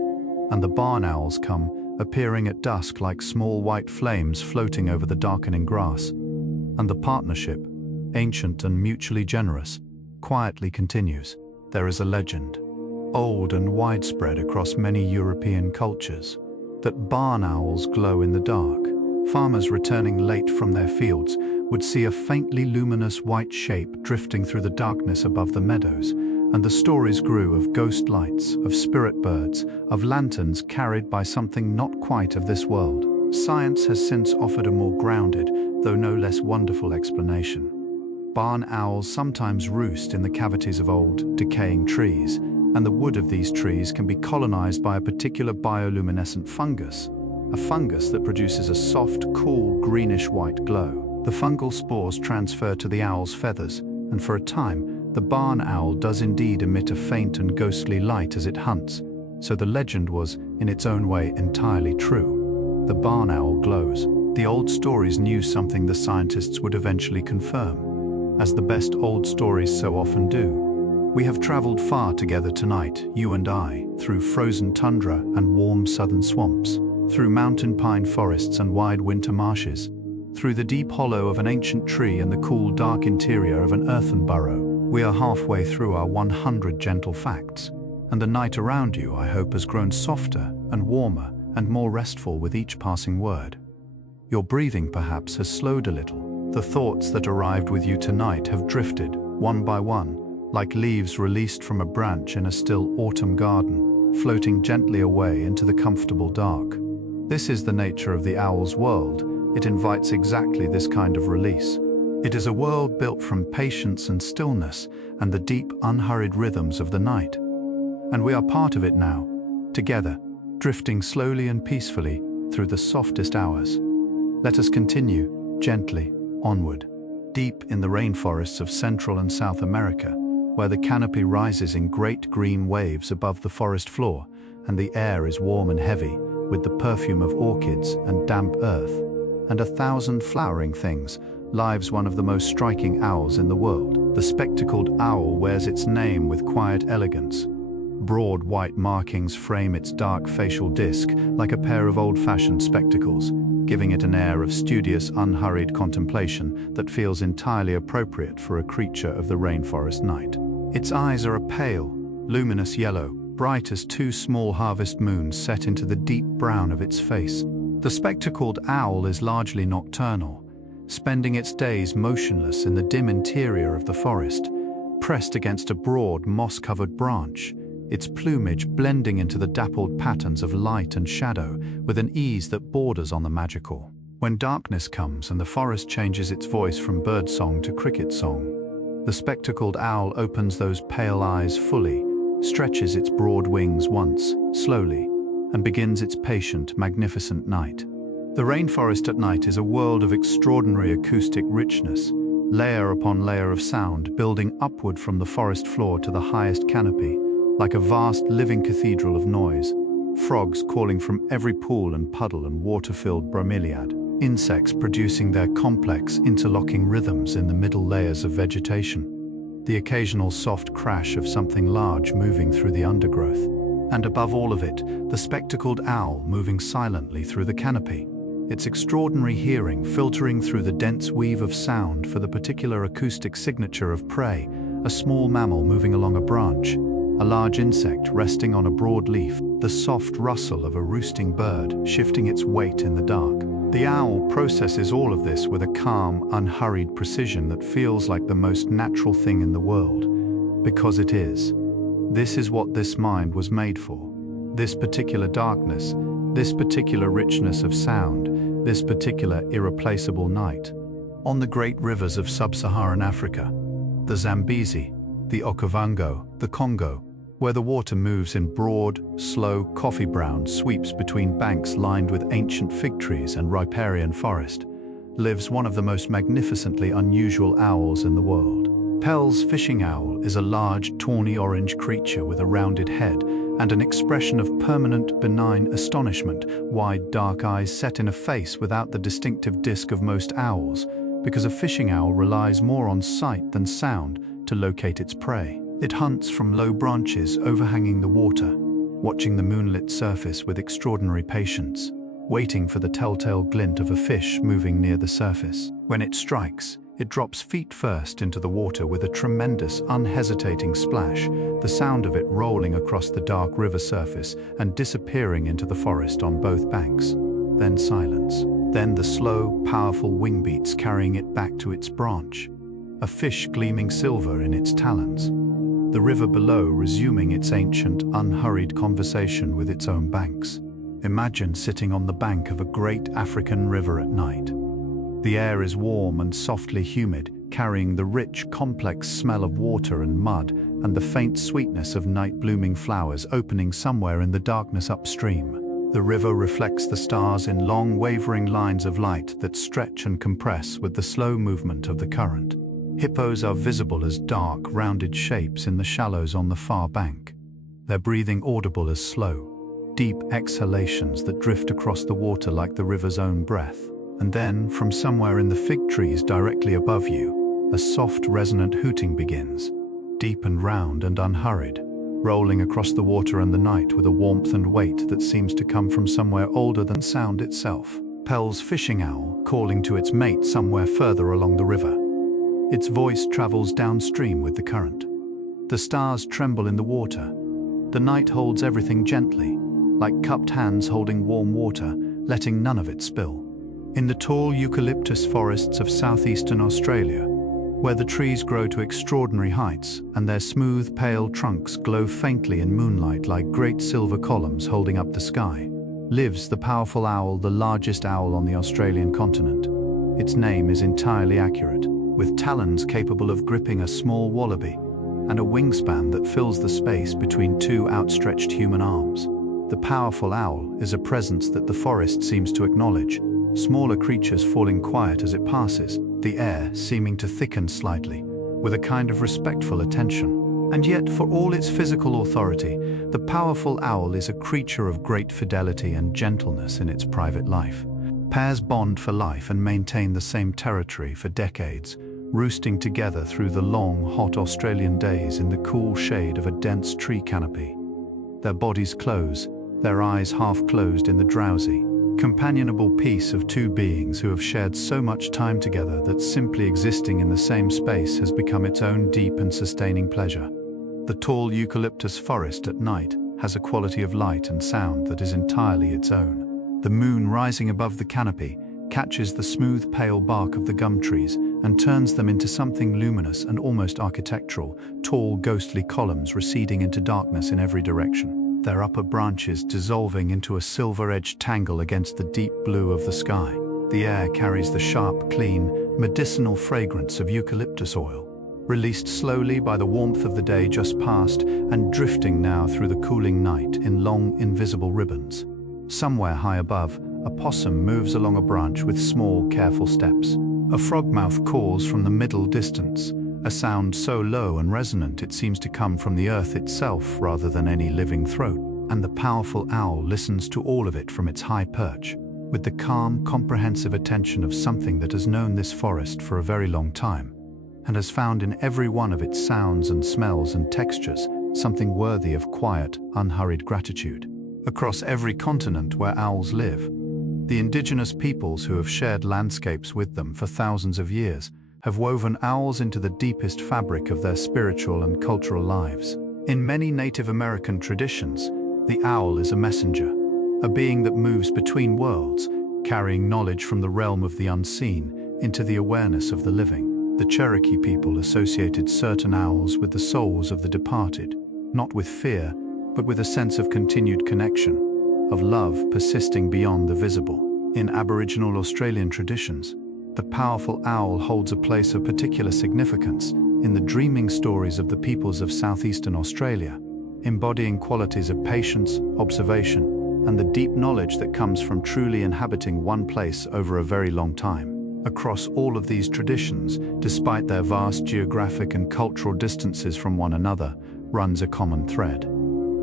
and the barn owls come, appearing at dusk like small white flames floating over the darkening grass. And the partnership, ancient and mutually generous, quietly continues. There is a legend, old and widespread across many European cultures, that barn owls glow in the dark. Farmers returning late from their fields would see a faintly luminous white shape drifting through the darkness above the meadows, and the stories grew of ghost lights, of spirit birds, of lanterns carried by something not quite of this world. Science has since offered a more grounded, though no less wonderful explanation. Barn owls sometimes roost in the cavities of old, decaying trees, and the wood of these trees can be colonized by a particular bioluminescent fungus, a fungus that produces a soft, cool, greenish-white glow. The fungal spores transfer to the owl's feathers, and for a time, the barn owl does indeed emit a faint and ghostly light as it hunts, so the legend was, in its own way, entirely true. The barn owl glows. The old stories knew something the scientists would eventually confirm. as the best old stories so often do. We have traveled far together tonight, you and I, through frozen tundra and warm southern swamps, through mountain pine forests and wide winter marshes, through the deep hollow of an ancient tree and the cool, dark interior of an earthen burrow. We are halfway through our 100 gentle facts, and the night around you, I hope, has grown softer and warmer and more restful with each passing word. Your breathing perhaps has slowed a little. The thoughts that arrived with you tonight have drifted, one by one, like leaves released from a branch in a still autumn garden, floating gently away into the comfortable dark. This is the nature of the owl's world. It invites exactly this kind of release. It is a world built from patience and stillness and the deep, unhurried rhythms of the night. And we are part of it now, together, drifting slowly and peacefully through the softest hours. Let us continue, gently, onward, deep in the rainforests of Central and South America, where the canopy rises in great green waves above the forest floor, and the air is warm and heavy, with the perfume of orchids and damp earth, and 1,000 flowering things, lives one of the most striking owls in the world. The spectacled owl wears its name with quiet elegance. Broad white markings frame its dark facial disc like a pair of old-fashioned spectacles, giving it an air of studious, unhurried contemplation that feels entirely appropriate for a creature of the rainforest night. Its eyes are a pale, luminous yellow, bright as 2 small harvest moons set into the deep brown of its face. The spectacled owl is largely nocturnal, spending its days motionless in the dim interior of the forest, pressed against a broad, moss-covered branch, its plumage blending into the dappled patterns of light and shadow with an ease that borders on the magical. When darkness comes and the forest changes its voice from birdsong to cricket song, the spectacled owl opens those pale eyes fully, stretches its broad wings once, slowly, and begins its patient, magnificent night. The rainforest at night is a world of extraordinary acoustic richness, layer upon layer of sound building upward from the forest floor to the highest canopy, like a vast living cathedral of noise, frogs calling from every pool and puddle and water-filled bromeliad, insects producing their complex, interlocking rhythms in the middle layers of vegetation, the occasional soft crash of something large moving through the undergrowth, and above all of it, the spectacled owl moving silently through the canopy, its extraordinary hearing filtering through the dense weave of sound for the particular acoustic signature of prey, a small mammal moving along a branch, a large insect resting on a broad leaf, the soft rustle of a roosting bird shifting its weight in the dark. The owl processes all of this with a calm, unhurried precision that feels like the most natural thing in the world, because it is. This is what this mind was made for. This particular darkness, this particular richness of sound, this particular irreplaceable night. On the great rivers of sub-Saharan Africa, the Zambezi, the Okavango, the Congo, where the water moves in broad, slow, coffee-brown sweeps between banks lined with ancient fig trees and riparian forest, lives one of the most magnificently unusual owls in the world. Pell's fishing owl is a large, tawny orange creature with a rounded head and an expression of permanent, benign astonishment, wide dark eyes set in a face without the distinctive disc of most owls, because a fishing owl relies more on sight than sound to locate its prey. It hunts from low branches overhanging the water, watching the moonlit surface with extraordinary patience, waiting for the telltale glint of a fish moving near the surface. When it strikes, it drops feet first into the water with a tremendous, unhesitating splash, the sound of it rolling across the dark river surface and disappearing into the forest on both banks. Then silence. Then the slow, powerful wing beats carrying it back to its branch, a fish gleaming silver in its talons. The river below resuming its ancient, unhurried conversation with its own banks. Imagine sitting on the bank of a great African river at night. The air is warm and softly humid, carrying the rich, complex smell of water and mud and the faint sweetness of night-blooming flowers opening somewhere in the darkness upstream. The river reflects the stars in long, wavering lines of light that stretch and compress with the slow movement of the current. Hippos are visible as dark, rounded shapes in the shallows on the far bank, their breathing audible as slow, deep exhalations that drift across the water like the river's own breath. And then, from somewhere in the fig trees directly above you, a soft, resonant hooting begins, deep and round and unhurried, rolling across the water and the night with a warmth and weight that seems to come from somewhere older than sound itself. Pell's fishing owl, calling to its mate somewhere further along the river. Its voice travels downstream with the current. The stars tremble in the water. The night holds everything gently, like cupped hands holding warm water, letting none of it spill. In the tall eucalyptus forests of southeastern Australia, where the trees grow to extraordinary heights and their smooth, pale trunks glow faintly in moonlight like great silver columns holding up the sky, lives the powerful owl, the largest owl on the Australian continent. Its name is entirely accurate, with talons capable of gripping a small wallaby and a wingspan that fills the space between two outstretched human arms. The powerful owl is a presence that the forest seems to acknowledge, smaller creatures falling quiet as it passes, the air seeming to thicken slightly, with a kind of respectful attention. And yet, for all its physical authority, the powerful owl is a creature of great fidelity and gentleness in its private life. Pairs bond for life and maintain the same territory for decades, roosting together through the long, hot Australian days in the cool shade of a dense tree canopy. Their bodies close, their eyes half closed in the drowsy, companionable peace of two beings who have shared so much time together that simply existing in the same space has become its own deep and sustaining pleasure. The tall eucalyptus forest at night has a quality of light and sound that is entirely its own. The moon rising above the canopy catches the smooth pale bark of the gum trees and turns them into something luminous and almost architectural, tall ghostly columns receding into darkness in every direction, their upper branches dissolving into a silver-edged tangle against the deep blue of the sky. The air carries the sharp, clean, medicinal fragrance of eucalyptus oil, released slowly by the warmth of the day just past and drifting now through the cooling night in long, invisible ribbons. Somewhere high above, a possum moves along a branch with small, careful steps. A frogmouth calls from the middle distance, a sound so low and resonant it seems to come from the earth itself rather than any living throat, and the powerful owl listens to all of it from its high perch, with the calm, comprehensive attention of something that has known this forest for a very long time, and has found in every one of its sounds and smells and textures something worthy of quiet, unhurried gratitude. Across every continent where owls live, the indigenous peoples who have shared landscapes with them for thousands of years have woven owls into the deepest fabric of their spiritual and cultural lives. In many Native American traditions, the owl is a messenger, a being that moves between worlds, carrying knowledge from the realm of the unseen into the awareness of the living. The Cherokee people associated certain owls with the souls of the departed, not with fear, but with a sense of continued connection, of love persisting beyond the visible. In Aboriginal Australian traditions, the powerful owl holds a place of particular significance in the dreaming stories of the peoples of southeastern Australia, embodying qualities of patience, observation, and the deep knowledge that comes from truly inhabiting one place over a very long time. Across all of these traditions, despite their vast geographic and cultural distances from one another, runs a common thread: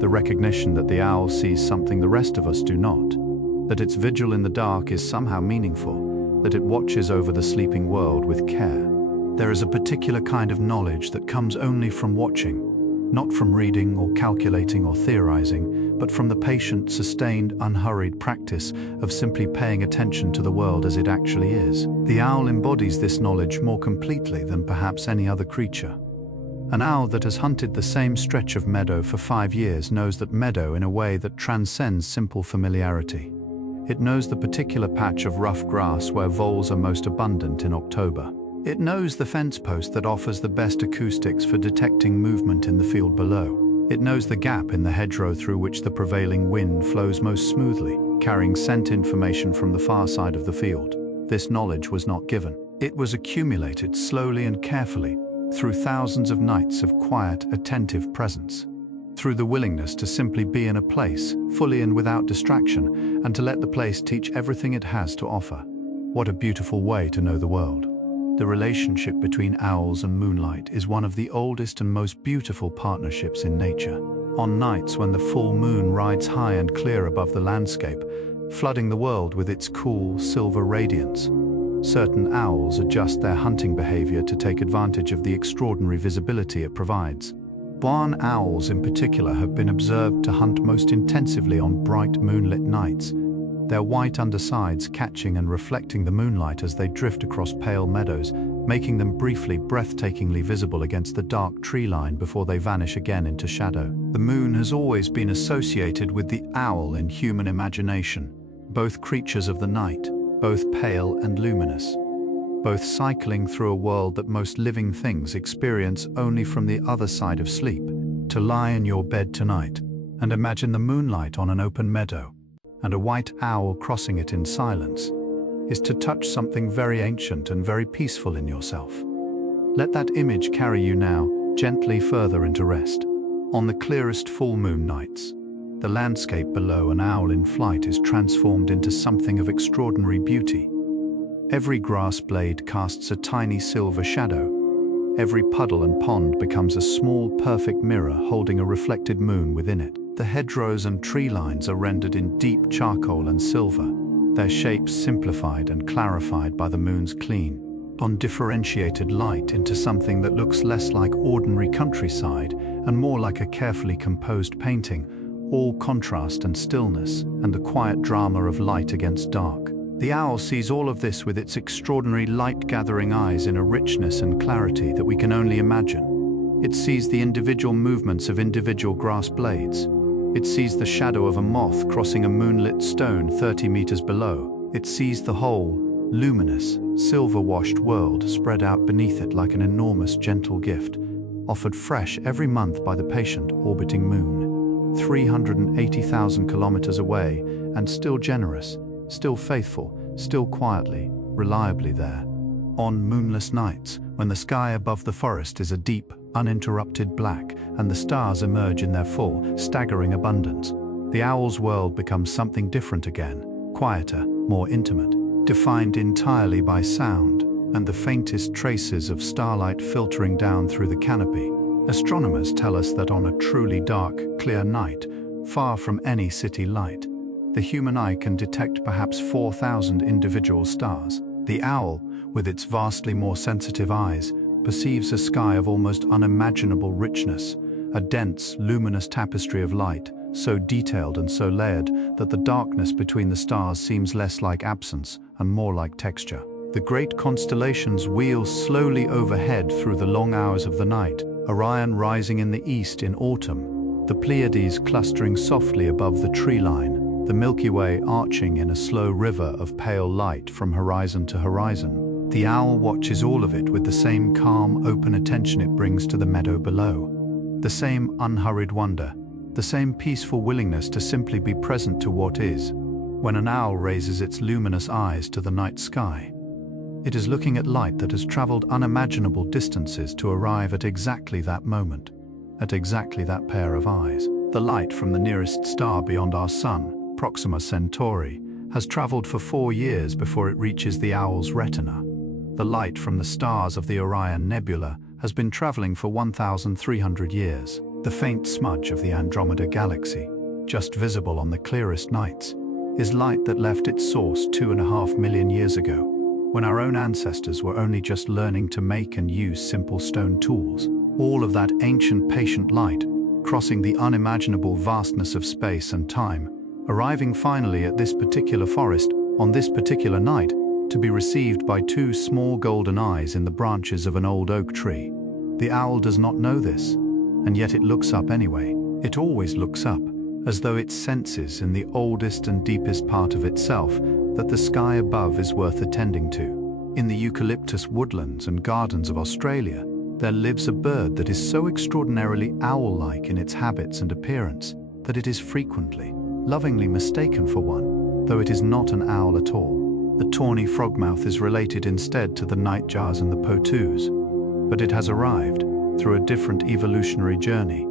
the recognition that the owl sees something the rest of us do not, that its vigil in the dark is somehow meaningful, that it watches over the sleeping world with care. There is a particular kind of knowledge that comes only from watching, not from reading or calculating or theorizing, but from the patient, sustained, unhurried practice of simply paying attention to the world as it actually is. The owl embodies this knowledge more completely than perhaps any other creature. An owl that has hunted the same stretch of meadow for 5 years knows that meadow in a way that transcends simple familiarity. It knows the particular patch of rough grass where voles are most abundant in October. It knows the fence post that offers the best acoustics for detecting movement in the field below. It knows the gap in the hedgerow through which the prevailing wind flows most smoothly, carrying scent information from the far side of the field. This knowledge was not given. It was accumulated slowly and carefully through thousands of nights of quiet, attentive presence, through the willingness to simply be in a place, fully and without distraction, and to let the place teach everything it has to offer. What a beautiful way to know the world. The relationship between owls and moonlight is one of the oldest and most beautiful partnerships in nature. On nights when the full moon rides high and clear above the landscape, flooding the world with its cool, silver radiance, Certain owls adjust their hunting behavior to take advantage of the extraordinary visibility it provides. Barn owls in particular have been observed to hunt most intensively on bright moonlit nights, their white undersides catching and reflecting the moonlight as they drift across pale meadows, making them briefly breathtakingly visible against the dark tree line before they vanish again into shadow. The moon has always been associated with the owl in human imagination, both creatures of the night, both pale and luminous, both cycling through a world that most living things experience only from the other side of sleep. To lie in your bed tonight and imagine the moonlight on an open meadow and a white owl crossing it in silence is to touch something very ancient and very peaceful in yourself. Let that image carry you now gently further into rest. On the clearest full moon nights, the landscape below an owl in flight is transformed into something of extraordinary beauty. Every grass blade casts a tiny silver shadow. Every puddle and pond becomes a small, perfect mirror holding a reflected moon within it. The hedgerows and tree lines are rendered in deep charcoal and silver, their shapes simplified and clarified by the moon's clean, undifferentiated light into something that looks less like ordinary countryside and more like a carefully composed painting, all contrast and stillness and the quiet drama of light against dark. The owl sees all of this with its extraordinary light-gathering eyes in a richness and clarity that we can only imagine. It sees the individual movements of individual grass blades. It sees the shadow of a moth crossing a moonlit stone 30 meters below. It sees the whole, luminous, silver-washed world spread out beneath it like an enormous gentle gift, offered fresh every month by the patient orbiting moon, 380,000 kilometers away, and still generous, still faithful, still quietly, reliably there. On moonless nights, when the sky above the forest is a deep, uninterrupted black, and the stars emerge in their full, staggering abundance, the owl's world becomes something different again, quieter, more intimate, defined entirely by sound, and the faintest traces of starlight filtering down through the canopy. Astronomers tell us that on a truly dark, clear night, far from any city light, the human eye can detect perhaps 4,000 individual stars. The owl, with its vastly more sensitive eyes, perceives a sky of almost unimaginable richness, a dense, luminous tapestry of light, so detailed and so layered that the darkness between the stars seems less like absence and more like texture. The great constellations wheel slowly overhead through the long hours of the night, Orion rising in the east in autumn, the Pleiades clustering softly above the tree line, the Milky Way arching in a slow river of pale light from horizon to horizon. The owl watches all of it with the same calm, open attention it brings to the meadow below. The same unhurried wonder, the same peaceful willingness to simply be present to what is. When an owl raises its luminous eyes to the night sky, it is looking at light that has traveled unimaginable distances to arrive at exactly that moment, at exactly that pair of eyes. The light from the nearest star beyond our sun, Proxima Centauri, has traveled for 4 years before it reaches the owl's retina. The light from the stars of the Orion Nebula has been traveling for 1,300 years. The faint smudge of the Andromeda Galaxy, just visible on the clearest nights, is light that left its source 2.5 million years ago, when our own ancestors were only just learning to make and use simple stone tools. All of that ancient patient light, crossing the unimaginable vastness of space and time, arriving finally at this particular forest, on this particular night, to be received by 2 small golden eyes in the branches of an old oak tree. The owl does not know this, and yet it looks up anyway. It always looks up, as though it senses in the oldest and deepest part of itself that the sky above is worth attending to. In the eucalyptus woodlands and gardens of Australia, there lives a bird that is so extraordinarily owl-like in its habits and appearance that it is frequently, lovingly mistaken for one, though it is not an owl at all. The tawny frogmouth is related instead to the nightjars and the potoos, but it has arrived, through a different evolutionary journey,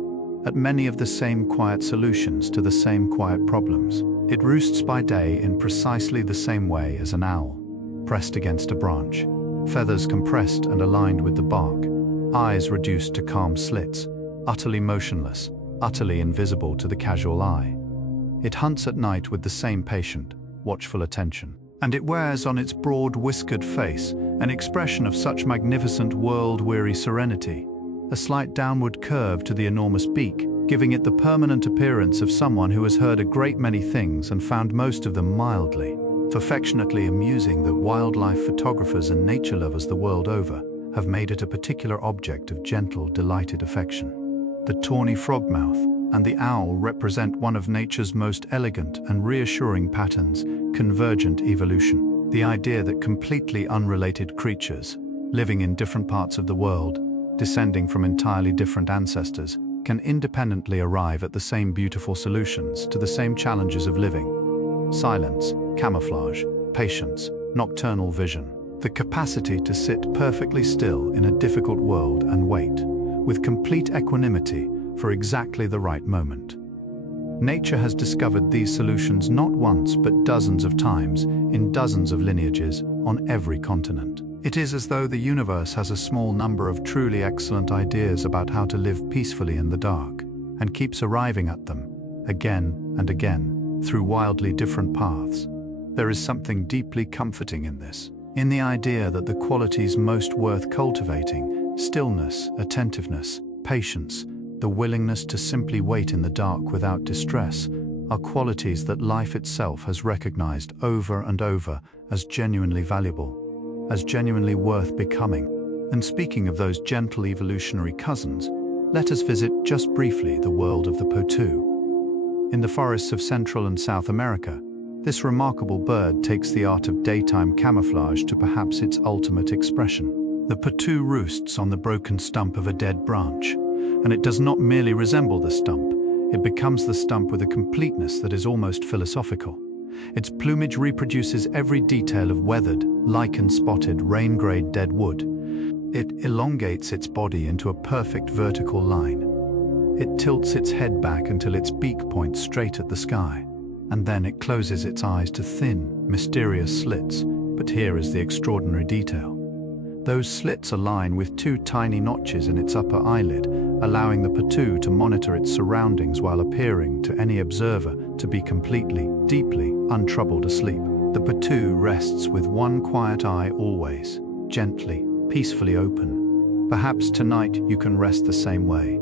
at many of the same quiet solutions to the same quiet problems. It roosts by day in precisely the same way as an owl, pressed against a branch, feathers compressed and aligned with the bark, eyes reduced to calm slits, utterly motionless, utterly invisible to the casual eye. It hunts at night with the same patient, watchful attention. and it wears on its broad whiskered face an expression of such magnificent world-weary serenity, a slight downward curve to the enormous beak, giving it the permanent appearance of someone who has heard a great many things and found most of them mildly, affectionately amusing that wildlife photographers and nature lovers the world over have made it a particular object of gentle, delighted affection. The tawny frogmouth and the owl represent one of nature's most elegant and reassuring patterns, convergent evolution. The idea that completely unrelated creatures, living in different parts of the world, descending from entirely different ancestors, can independently arrive at the same beautiful solutions to the same challenges of living. Silence, camouflage, patience, nocturnal vision. The capacity to sit perfectly still in a difficult world and wait, with complete equanimity, for exactly the right moment. Nature has discovered these solutions not once but dozens of times, in dozens of lineages, on every continent. It is as though the universe has a small number of truly excellent ideas about how to live peacefully in the dark, and keeps arriving at them, again and again, through wildly different paths. There is something deeply comforting in this, in the idea that the qualities most worth cultivating, stillness, attentiveness, patience, the willingness to simply wait in the dark without distress, are qualities that life itself has recognized over and over as genuinely valuable, as genuinely worth becoming. And speaking of those gentle evolutionary cousins, let us visit just briefly the world of the potoo. In the forests of Central and South America, this remarkable bird takes the art of daytime camouflage to perhaps its ultimate expression. The potoo roosts on the broken stump of a dead branch, and it does not merely resemble the stump, it becomes the stump with a completeness that is almost philosophical. Its plumage reproduces every detail of weathered, lichen-spotted, rain-grayed dead wood. It elongates its body into a perfect vertical line. It tilts its head back until its beak points straight at the sky, and then it closes its eyes to thin, mysterious slits. But here is the extraordinary detail. Those slits align with two tiny notches in its upper eyelid, allowing the potoo to monitor its surroundings while appearing to any observer to be completely, deeply, untroubled asleep. The potoo rests with one quiet eye always, gently, peacefully open. Perhaps tonight you can rest the same way.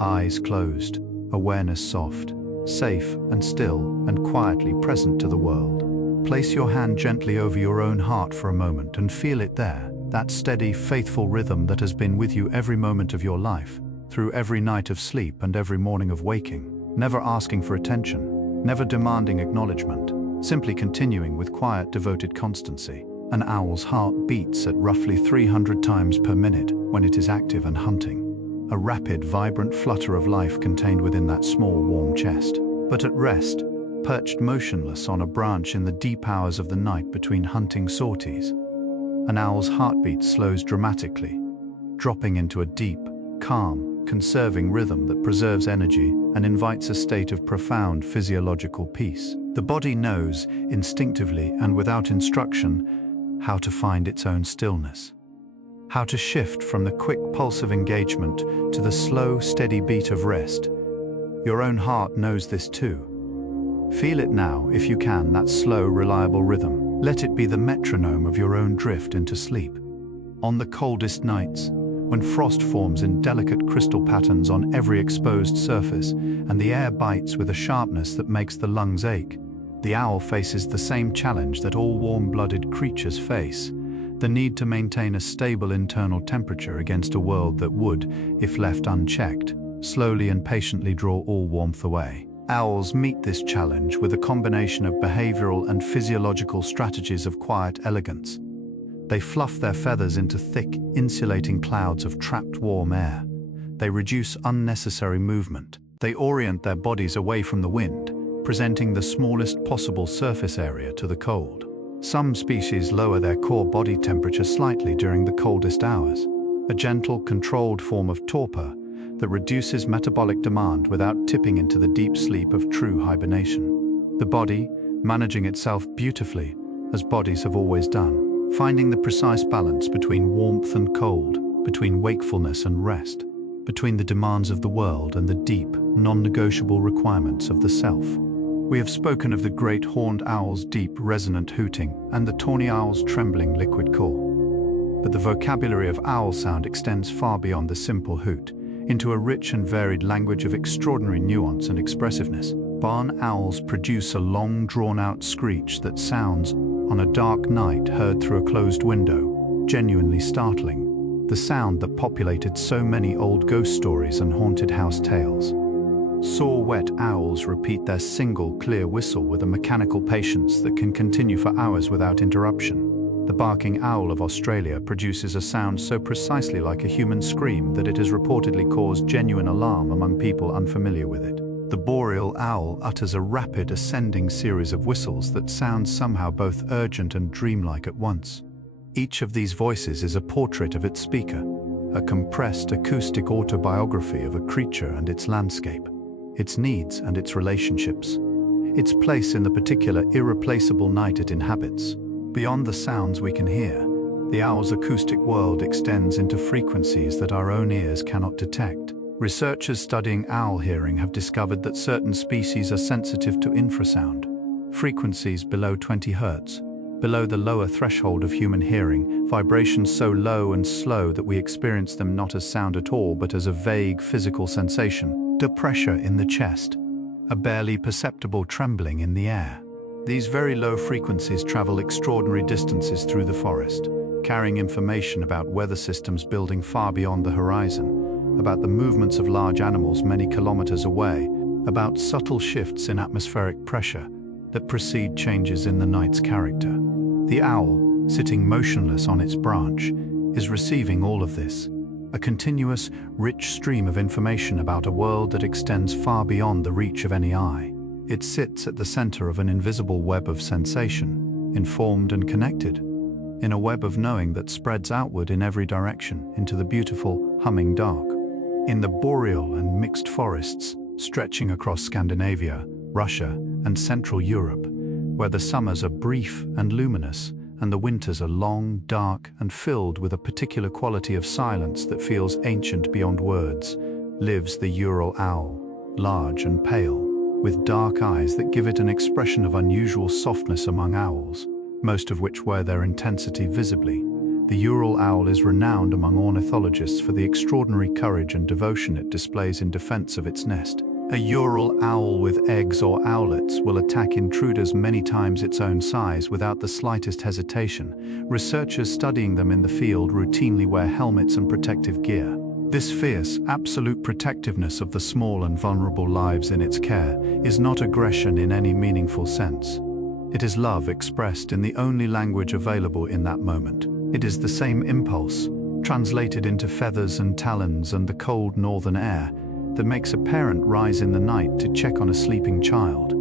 Eyes closed, awareness soft, safe and still and quietly present to the world. Place your hand gently over your own heart for a moment and feel it there, that steady, faithful rhythm that has been with you every moment of your life, through every night of sleep and every morning of waking, never asking for attention, never demanding acknowledgement, simply continuing with quiet, devoted constancy. An owl's heart beats at roughly 300 times per minute when it is active and hunting. A rapid, vibrant flutter of life contained within that small, warm chest. But at rest, perched motionless on a branch in the deep hours of the night between hunting sorties, an owl's heartbeat slows dramatically, dropping into a deep, calm, conserving rhythm that preserves energy and invites a state of profound physiological peace. The body knows, instinctively and without instruction, how to find its own stillness, how to shift from the quick pulse of engagement to the slow, steady beat of rest. Your own heart knows this too. Feel it now, if you can, that slow, reliable rhythm. Let it be the metronome of your own drift into sleep. On the coldest nights, when frost forms in delicate crystal patterns on every exposed surface, and the air bites with a sharpness that makes the lungs ache, the owl faces the same challenge that all warm-blooded creatures face: the need to maintain a stable internal temperature against a world that would, if left unchecked, slowly and patiently draw all warmth away. Owls meet this challenge with a combination of behavioral and physiological strategies of quiet elegance. They fluff their feathers into thick, insulating clouds of trapped warm air. They reduce unnecessary movement. They orient their bodies away from the wind, presenting the smallest possible surface area to the cold. Some species lower their core body temperature slightly during the coldest hours, a gentle, controlled form of torpor that reduces metabolic demand without tipping into the deep sleep of true hibernation. The body, managing itself beautifully, as bodies have always done, finding the precise balance between warmth and cold, between wakefulness and rest, between the demands of the world and the deep, non-negotiable requirements of the self. We have spoken of the great horned owl's deep, resonant hooting and the tawny owl's trembling, liquid call. But the vocabulary of owl sound extends far beyond the simple hoot, into a rich and varied language of extraordinary nuance and expressiveness. Barn owls produce a long, drawn-out screech that sounds, on a dark night heard through a closed window, genuinely startling. The sound that populated so many old ghost stories and haunted house tales. Saw-whet owls repeat their single, clear whistle with a mechanical patience that can continue for hours without interruption. The barking owl of Australia produces a sound so precisely like a human scream that it has reportedly caused genuine alarm among people unfamiliar with it. The boreal owl utters a rapid, ascending series of whistles that sound somehow both urgent and dreamlike at once. Each of these voices is a portrait of its speaker, a compressed acoustic autobiography of a creature and its landscape, its needs and its relationships, its place in the particular irreplaceable night it inhabits. Beyond the sounds we can hear, the owl's acoustic world extends into frequencies that our own ears cannot detect. Researchers studying owl hearing have discovered that certain species are sensitive to infrasound, frequencies below 20 Hz, below the lower threshold of human hearing, vibrations so low and slow that we experience them not as sound at all but as a vague physical sensation. The pressure in the chest, a barely perceptible trembling in the air. These very low frequencies travel extraordinary distances through the forest, carrying information about weather systems building far beyond the horizon, about the movements of large animals many kilometers away, about subtle shifts in atmospheric pressure that precede changes in the night's character. The owl, sitting motionless on its branch, is receiving all of this. A continuous, rich stream of information about a world that extends far beyond the reach of any eye. It sits at the center of an invisible web of sensation, informed and connected, in a web of knowing that spreads outward in every direction into the beautiful, humming dark. In the boreal and mixed forests stretching across Scandinavia, Russia, and Central Europe, where the summers are brief and luminous, and the winters are long, dark, and filled with a particular quality of silence that feels ancient beyond words, lives the Ural owl, large and pale, with dark eyes that give it an expression of unusual softness among owls, most of which wear their intensity visibly. The Ural owl is renowned among ornithologists for the extraordinary courage and devotion it displays in defense of its nest. A Ural owl with eggs or owlets will attack intruders many times its own size without the slightest hesitation. Researchers studying them in the field routinely wear helmets and protective gear. This fierce, absolute protectiveness of the small and vulnerable lives in its care is not aggression in any meaningful sense. It is love expressed in the only language available in that moment. It is the same impulse, translated into feathers and talons and the cold northern air, that makes a parent rise in the night to check on a sleeping child.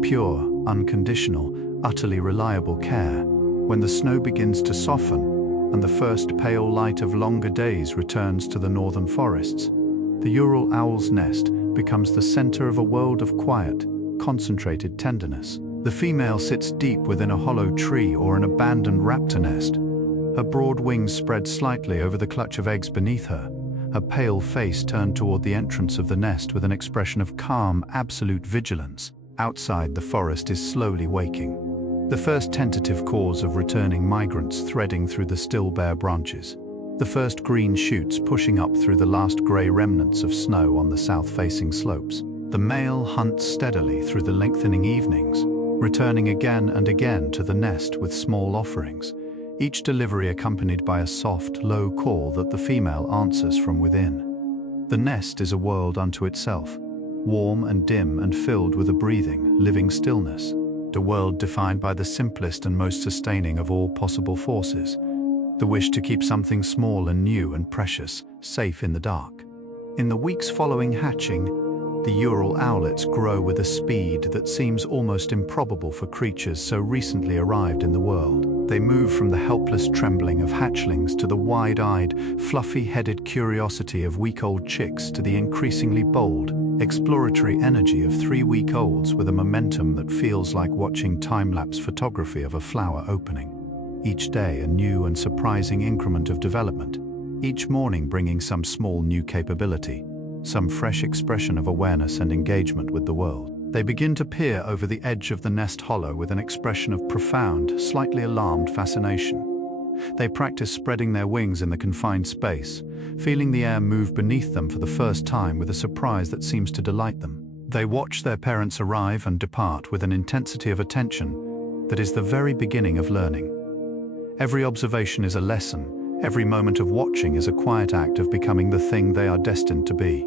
Pure, unconditional, utterly reliable care. When the snow begins to soften and the first pale light of longer days returns to the northern forests, the Ural owl's nest becomes the center of a world of quiet, concentrated tenderness. The female sits deep within a hollow tree or an abandoned raptor nest, her broad wings spread slightly over the clutch of eggs beneath her, her pale face turned toward the entrance of the nest with an expression of calm, absolute vigilance. Outside, the forest is slowly waking. The first tentative cause of returning migrants threading through the still bare branches. The first green shoots pushing up through the last grey remnants of snow on the south-facing slopes. The male hunts steadily through the lengthening evenings, returning again and again to the nest with small offerings, each delivery accompanied by a soft, low call that the female answers from within. The nest is a world unto itself, warm and dim and filled with a breathing, living stillness, a world defined by the simplest and most sustaining of all possible forces, the wish to keep something small and new and precious safe in the dark. In the weeks following hatching, the Ural owlets grow with a speed that seems almost improbable for creatures so recently arrived in the world. They move from the helpless trembling of hatchlings to the wide-eyed, fluffy-headed curiosity of week-old chicks to the increasingly bold, exploratory energy of 3-week-olds with a momentum that feels like watching time-lapse photography of a flower opening. Each day a new and surprising increment of development, each morning bringing some small new capability, some fresh expression of awareness and engagement with the world. They begin to peer over the edge of the nest hollow with an expression of profound, slightly alarmed fascination. They practice spreading their wings in the confined space, feeling the air move beneath them for the first time with a surprise that seems to delight them. They watch their parents arrive and depart with an intensity of attention that is the very beginning of learning. Every observation is a lesson. Every moment of watching is a quiet act of becoming the thing they are destined to be.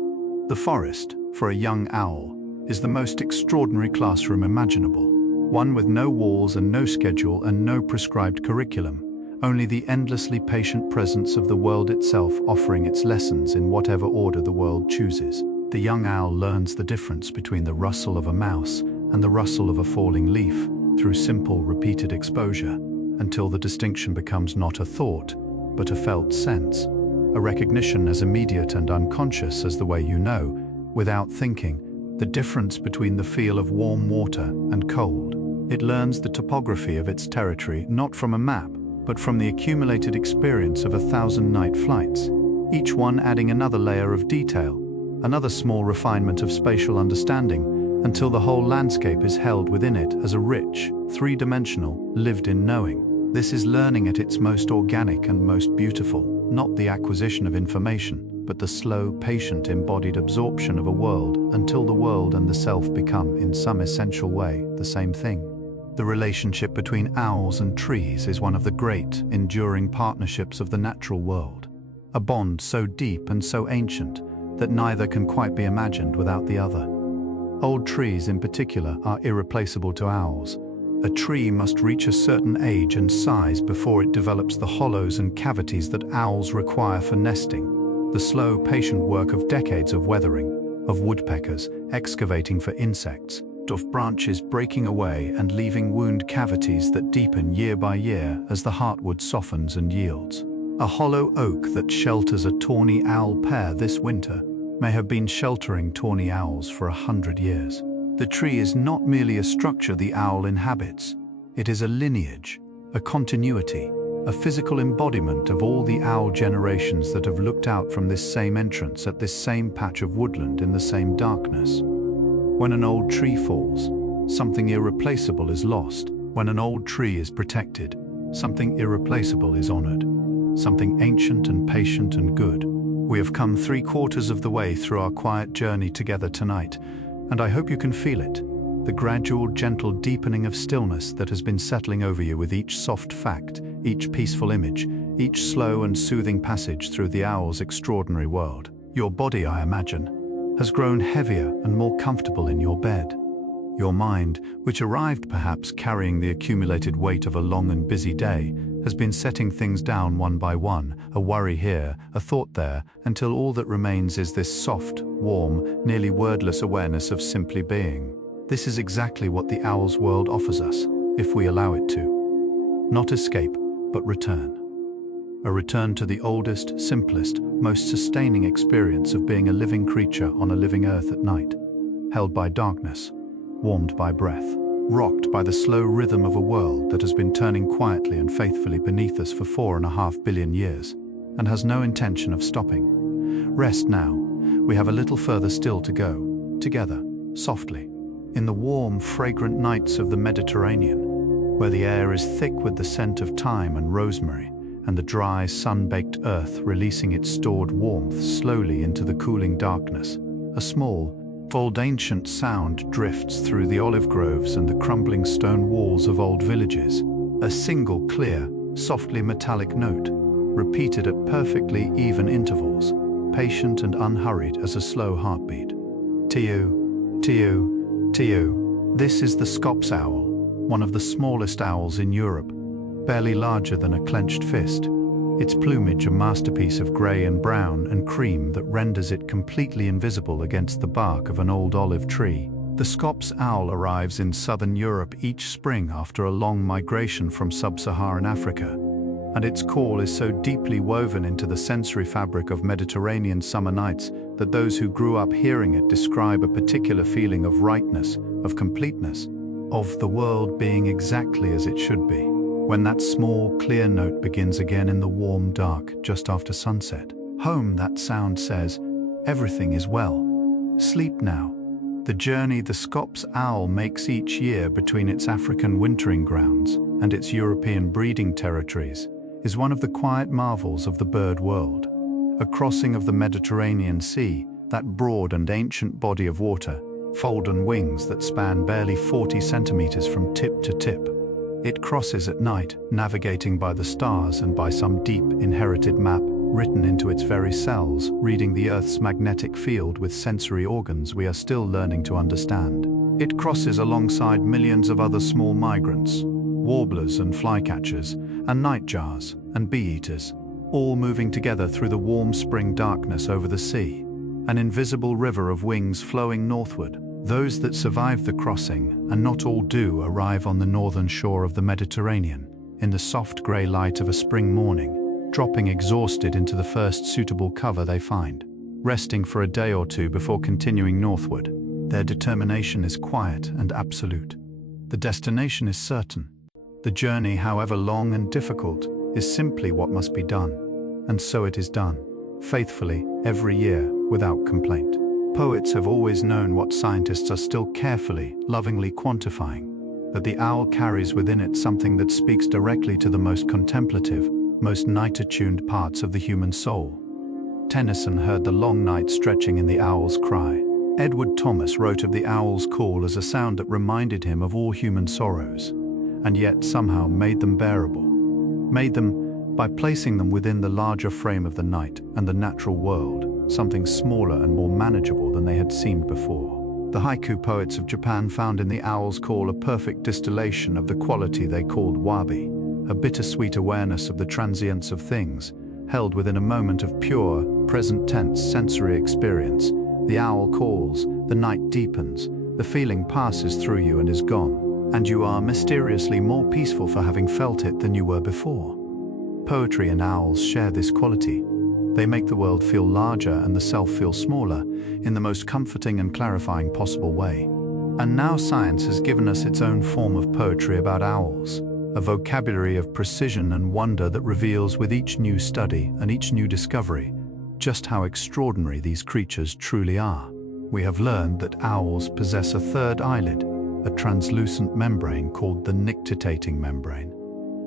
The forest, for a young owl, is the most extraordinary classroom imaginable. One with no walls and no schedule and no prescribed curriculum. Only the endlessly patient presence of the world itself offering its lessons in whatever order the world chooses. The young owl learns the difference between the rustle of a mouse and the rustle of a falling leaf through simple, repeated exposure, until the distinction becomes not a thought, but a felt sense, a recognition as immediate and unconscious as the way you know, without thinking, the difference between the feel of warm water and cold. It learns the topography of its territory not from a map, but from the accumulated experience of 1,000 night flights, each one adding another layer of detail, another small refinement of spatial understanding, until the whole landscape is held within it as a rich, three-dimensional, lived-in knowing. This is learning at its most organic and most beautiful, not the acquisition of information, but the slow, patient, embodied absorption of a world until the world and the self become, in some essential way, the same thing. The relationship between owls and trees is one of the great, enduring partnerships of the natural world. A bond so deep and so ancient that neither can quite be imagined without the other. Old trees in particular are irreplaceable to owls. A tree must reach a certain age and size before it develops the hollows and cavities that owls require for nesting. The slow, patient work of decades of weathering, of woodpeckers excavating for insects, of branches breaking away and leaving wound cavities that deepen year by year as the heartwood softens and yields. A hollow oak that shelters a tawny owl pair this winter may have been sheltering tawny owls for 100 years. The tree is not merely a structure the owl inhabits. It is a lineage, a continuity, a physical embodiment of all the owl generations that have looked out from this same entrance at this same patch of woodland in the same darkness. When an old tree falls, something irreplaceable is lost. When an old tree is protected, something irreplaceable is honored. Something ancient and patient and good. We have come 3/4 of the way through our quiet journey together tonight, and I hope you can feel it, the gradual, gentle deepening of stillness that has been settling over you with each soft fact, each peaceful image, each slow and soothing passage through the owl's extraordinary world. Your body, I imagine, has grown heavier and more comfortable in your bed. Your mind, which arrived perhaps carrying the accumulated weight of a long and busy day, has been setting things down one by one, a worry here, a thought there, until all that remains is this soft, warm, nearly wordless awareness of simply being. This is exactly what the owl's world offers us, if we allow it to. Not escape, but return. A return to the oldest, simplest, most sustaining experience of being a living creature on a living earth at night, held by darkness, warmed by breath, rocked by the slow rhythm of a world that has been turning quietly and faithfully beneath us for 4.5 billion years, and has no intention of stopping. Rest now. We have a little further still to go, together, softly, in the warm, fragrant nights of the Mediterranean, where the air is thick with the scent of thyme and rosemary, and the dry, sun-baked earth releasing its stored warmth slowly into the cooling darkness. A small, old ancient sound drifts through the olive groves and the crumbling stone walls of old villages. A single clear, softly metallic note, repeated at perfectly even intervals, patient and unhurried as a slow heartbeat. Tiu, tiu, tiu. This is the Scops owl, one of the smallest owls in Europe, barely larger than a clenched fist. Its plumage a masterpiece of grey and brown and cream that renders it completely invisible against the bark of an old olive tree. The Scops owl arrives in southern Europe each spring after a long migration from sub-Saharan Africa, and its call is so deeply woven into the sensory fabric of Mediterranean summer nights that those who grew up hearing it describe a particular feeling of rightness, of completeness, of the world being exactly as it should be. When that small, clear note begins again in the warm dark just after sunset. Home, that sound says, everything is well. Sleep now. The journey the Scops owl makes each year between its African wintering grounds and its European breeding territories is one of the quiet marvels of the bird world. A crossing of the Mediterranean Sea, that broad and ancient body of water, folded wings that span barely 40 centimeters from tip to tip. It crosses at night, navigating by the stars and by some deep, inherited map written into its very cells, reading the Earth's magnetic field with sensory organs we are still learning to understand. It crosses alongside millions of other small migrants, warblers and flycatchers, and nightjars and bee-eaters, all moving together through the warm spring darkness over the sea, an invisible river of wings flowing northward. Those that survive the crossing, and not all do, arrive on the northern shore of the Mediterranean, in the soft grey light of a spring morning, dropping exhausted into the first suitable cover they find, resting for a day or two before continuing northward. Their determination is quiet and absolute. The destination is certain. The journey, however long and difficult, is simply what must be done. And so it is done, faithfully, every year, without complaint. Poets have always known what scientists are still carefully, lovingly quantifying, that the owl carries within it something that speaks directly to the most contemplative, most night-attuned parts of the human soul. Tennyson heard the long night stretching in the owl's cry. Edward Thomas wrote of the owl's call as a sound that reminded him of all human sorrows, and yet somehow made them bearable. Made them by placing them within the larger frame of the night and the natural world, something smaller and more manageable than they had seemed before. The haiku poets of Japan found in the owl's call a perfect distillation of the quality they called wabi, a bittersweet awareness of the transience of things, held within a moment of pure, present-tense sensory experience. The owl calls, the night deepens, the feeling passes through you and is gone, and you are mysteriously more peaceful for having felt it than you were before. Poetry and owls share this quality. They make the world feel larger and the self feel smaller, in the most comforting and clarifying possible way. And now science has given us its own form of poetry about owls, a vocabulary of precision and wonder that reveals with each new study and each new discovery just how extraordinary these creatures truly are. We have learned that owls possess a third eyelid, a translucent membrane called the nictitating membrane,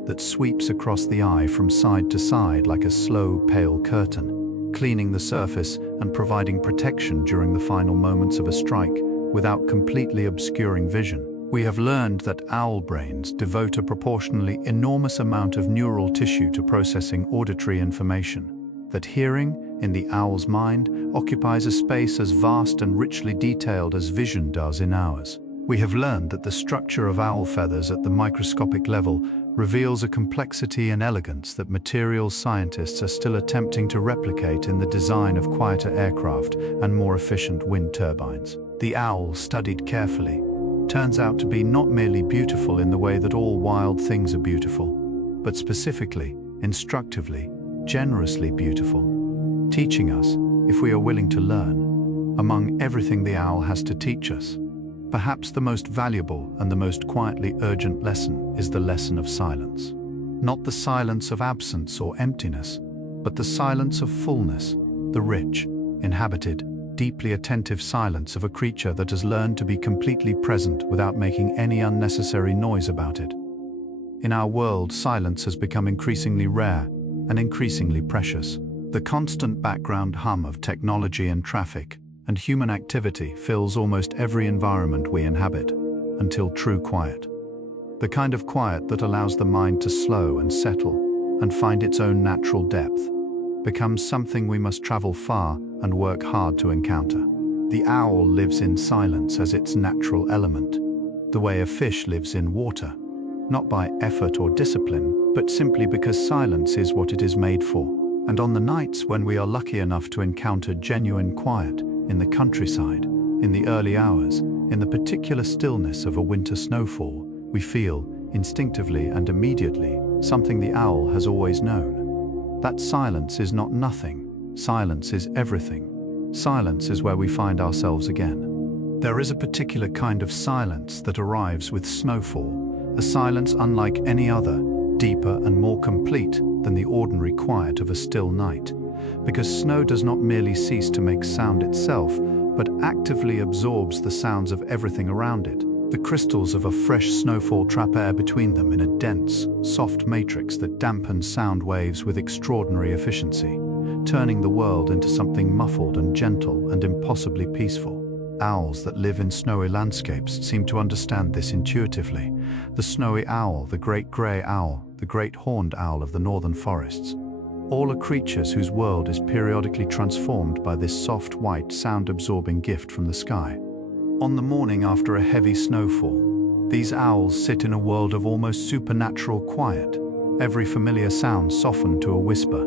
that sweeps across the eye from side to side like a slow, pale curtain, cleaning the surface and providing protection during the final moments of a strike without completely obscuring vision. We have learned that owl brains devote a proportionally enormous amount of neural tissue to processing auditory information, that hearing, in the owl's mind, occupies a space as vast and richly detailed as vision does in ours. We have learned that the structure of owl feathers at the microscopic level reveals a complexity and elegance that materials scientists are still attempting to replicate in the design of quieter aircraft and more efficient wind turbines. The owl, studied carefully, turns out to be not merely beautiful in the way that all wild things are beautiful, but specifically, instructively, generously beautiful, teaching us, if we are willing to learn, among everything the owl has to teach us. Perhaps the most valuable and the most quietly urgent lesson is the lesson of silence. Not the silence of absence or emptiness, but the silence of fullness, the rich, inhabited, deeply attentive silence of a creature that has learned to be completely present without making any unnecessary noise about it. In our world, silence has become increasingly rare and increasingly precious. The constant background hum of technology and traffic and human activity fills almost every environment we inhabit, until true quiet. The kind of quiet that allows the mind to slow and settle and find its own natural depth, becomes something we must travel far and work hard to encounter. The owl lives in silence as its natural element, the way a fish lives in water, not by effort or discipline, but simply because silence is what it is made for. And on the nights when we are lucky enough to encounter genuine quiet, in the countryside, in the early hours, in the particular stillness of a winter snowfall, we feel, instinctively and immediately, something the owl has always known. That silence is not nothing. Silence is everything. Silence is where we find ourselves again. There is a particular kind of silence that arrives with snowfall, a silence unlike any other, deeper and more complete than the ordinary quiet of a still night, because snow does not merely cease to make sound itself, but actively absorbs the sounds of everything around it. The crystals of a fresh snowfall trap air between them in a dense, soft matrix that dampens sound waves with extraordinary efficiency, turning the world into something muffled and gentle and impossibly peaceful. Owls that live in snowy landscapes seem to understand this intuitively. The snowy owl, the great grey owl, the great horned owl of the northern forests. All are creatures whose world is periodically transformed by this soft, white, sound-absorbing gift from the sky. On the morning after a heavy snowfall, these owls sit in a world of almost supernatural quiet, every familiar sound softened to a whisper,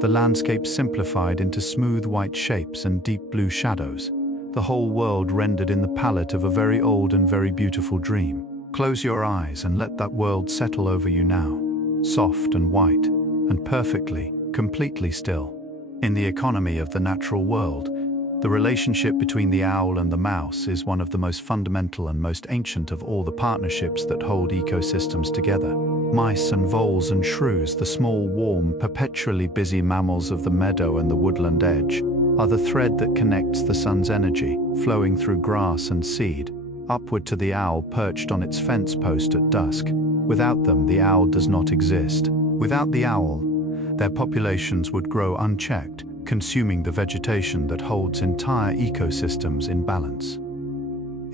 the landscape simplified into smooth white shapes and deep blue shadows, the whole world rendered in the palette of a very old and very beautiful dream. Close your eyes and let that world settle over you now, soft and white, and perfectly, completely still. In the economy of the natural world, the relationship between the owl and the mouse is one of the most fundamental and most ancient of all the partnerships that hold ecosystems together. Mice and voles and shrews, the small, warm, perpetually busy mammals of the meadow and the woodland edge, are the thread that connects the sun's energy, flowing through grass and seed, upward to the owl perched on its fence post at dusk. Without them, the owl does not exist. Without the owl, their populations would grow unchecked, consuming the vegetation that holds entire ecosystems in balance.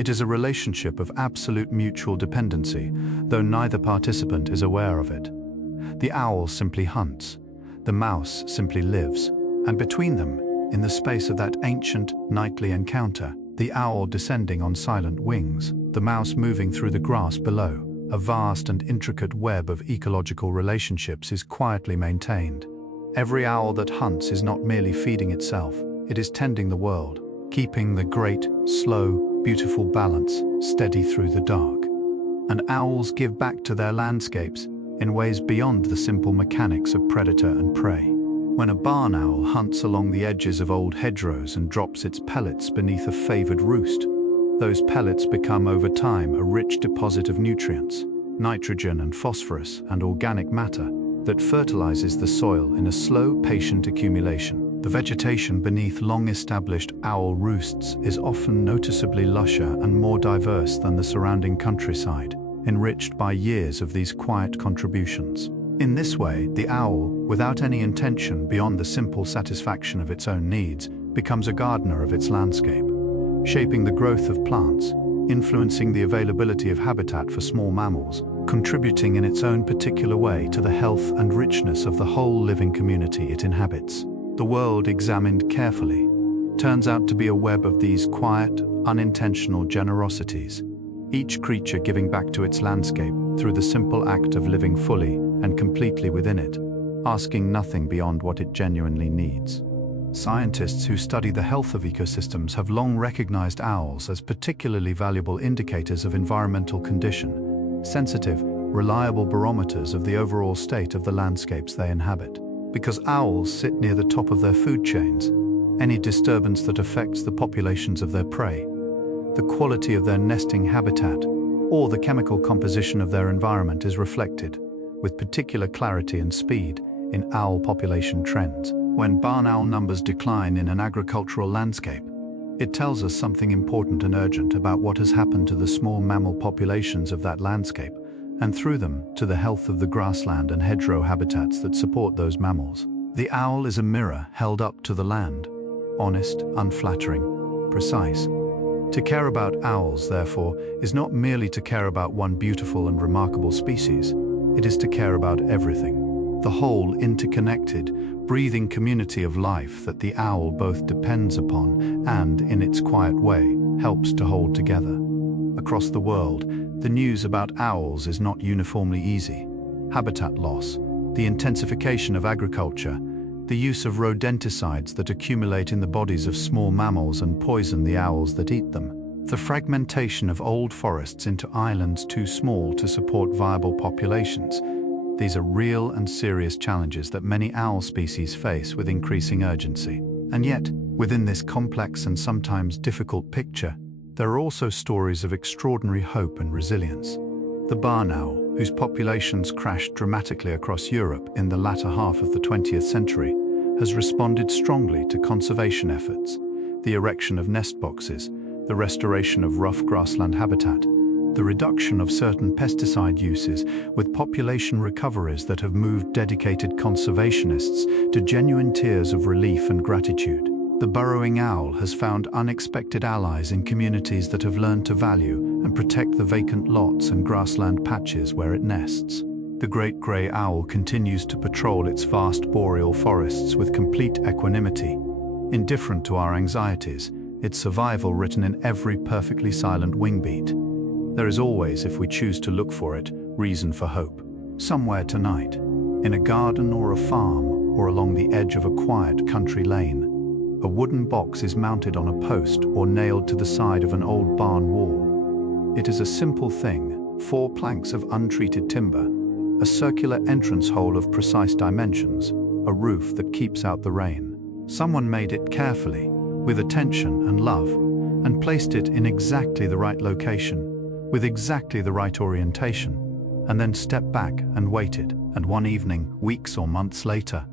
It is a relationship of absolute mutual dependency, though neither participant is aware of it. The owl simply hunts, the mouse simply lives, and between them, in the space of that ancient, nightly encounter, the owl descending on silent wings, the mouse moving through the grass below, a vast and intricate web of ecological relationships is quietly maintained. Every owl that hunts is not merely feeding itself, it is tending the world, keeping the great, slow, beautiful balance steady through the dark. And owls give back to their landscapes in ways beyond the simple mechanics of predator and prey. When a barn owl hunts along the edges of old hedgerows and drops its pellets beneath a favored roost, those pellets become over time a rich deposit of nutrients, nitrogen and phosphorus and organic matter, that fertilizes the soil in a slow, patient accumulation. The vegetation beneath long-established owl roosts is often noticeably lusher and more diverse than the surrounding countryside, enriched by years of these quiet contributions. In this way, the owl, without any intention beyond the simple satisfaction of its own needs, becomes a gardener of its landscape, shaping the growth of plants, influencing the availability of habitat for small mammals, contributing in its own particular way to the health and richness of the whole living community it inhabits. The world, examined carefully, turns out to be a web of these quiet, unintentional generosities, each creature giving back to its landscape through the simple act of living fully and completely within it, asking nothing beyond what it genuinely needs. Scientists who study the health of ecosystems have long recognized owls as particularly valuable indicators of environmental condition, sensitive, reliable barometers of the overall state of the landscapes they inhabit. Because owls sit near the top of their food chains, any disturbance that affects the populations of their prey, the quality of their nesting habitat, or the chemical composition of their environment is reflected, with particular clarity and speed, in owl population trends. When barn owl numbers decline in an agricultural landscape, it tells us something important and urgent about what has happened to the small mammal populations of that landscape, and through them, to the health of the grassland and hedgerow habitats that support those mammals. The owl is a mirror held up to the land, honest, unflattering, precise. To care about owls, therefore, is not merely to care about one beautiful and remarkable species, it is to care about everything. The whole interconnected, breathing community of life that the owl both depends upon and, in its quiet way, helps to hold together. Across the world, the news about owls is not uniformly easy. Habitat loss, the intensification of agriculture, the use of rodenticides that accumulate in the bodies of small mammals and poison the owls that eat them, the fragmentation of old forests into islands too small to support viable populations. These are real and serious challenges that many owl species face with increasing urgency. And yet, within this complex and sometimes difficult picture, there are also stories of extraordinary hope and resilience. The barn owl, whose populations crashed dramatically across Europe in the latter half of the 20th century, has responded strongly to conservation efforts, the erection of nest boxes, the restoration of rough grassland habitat, the reduction of certain pesticide uses, with population recoveries that have moved dedicated conservationists to genuine tears of relief and gratitude. The burrowing owl has found unexpected allies in communities that have learned to value and protect the vacant lots and grassland patches where it nests. The great grey owl continues to patrol its vast boreal forests with complete equanimity, indifferent to our anxieties, its survival written in every perfectly silent wingbeat. There is always, if we choose to look for it, reason for hope. Somewhere tonight, in a garden or a farm, or along the edge of a quiet country lane, a wooden box is mounted on a post or nailed to the side of an old barn wall. It is a simple thing, 4 planks of untreated timber, a circular entrance hole of precise dimensions, a roof that keeps out the rain. Someone made it carefully, with attention and love, and placed it in exactly the right location, with exactly the right orientation, and then stepped back and waited. And one evening, weeks or months later,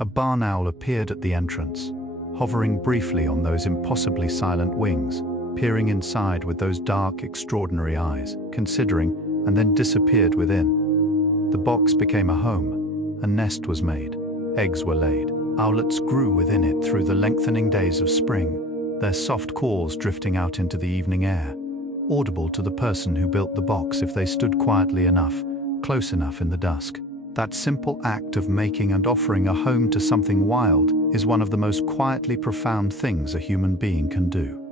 a barn owl appeared at the entrance, hovering briefly on those impossibly silent wings, peering inside with those dark, extraordinary eyes, considering, and then disappeared within. The box became a home, a nest was made, eggs were laid, owlets grew within it through the lengthening days of spring, their soft calls drifting out into the evening air, audible to the person who built the box if they stood quietly enough, close enough in the dusk. That simple act of making and offering a home to something wild is one of the most quietly profound things a human being can do.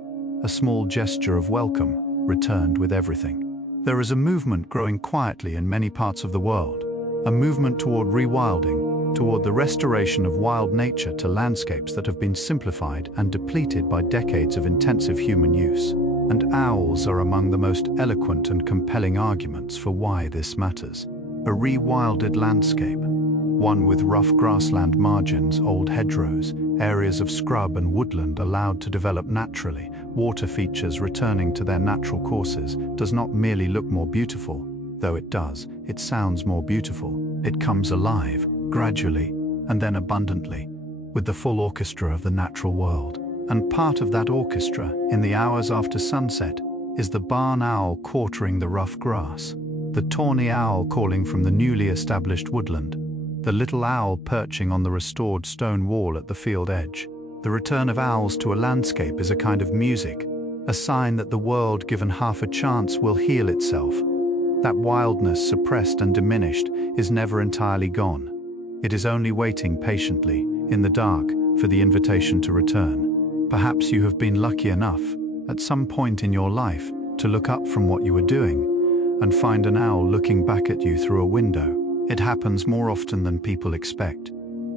A small gesture of welcome, returned with everything. There is a movement growing quietly in many parts of the world, a movement toward rewilding, toward the restoration of wild nature to landscapes that have been simplified and depleted by decades of intensive human use. And owls are among the most eloquent and compelling arguments for why this matters. A rewilded landscape, one with rough grassland margins, old hedgerows, areas of scrub and woodland allowed to develop naturally, water features returning to their natural courses, does not merely look more beautiful, though it does, it sounds more beautiful. It comes alive, gradually, and then abundantly, with the full orchestra of the natural world. And part of that orchestra, in the hours after sunset, is the barn owl quartering the rough grass, the tawny owl calling from the newly established woodland, the little owl perching on the restored stone wall at the field edge. The return of owls to a landscape is a kind of music, a sign that the world, given half a chance, will heal itself. That wildness, suppressed and diminished, is never entirely gone. It is only waiting patiently, in the dark, for the invitation to return. Perhaps you have been lucky enough, at some point in your life, to look up from what you were doing and find an owl looking back at you through a window. It happens more often than people expect.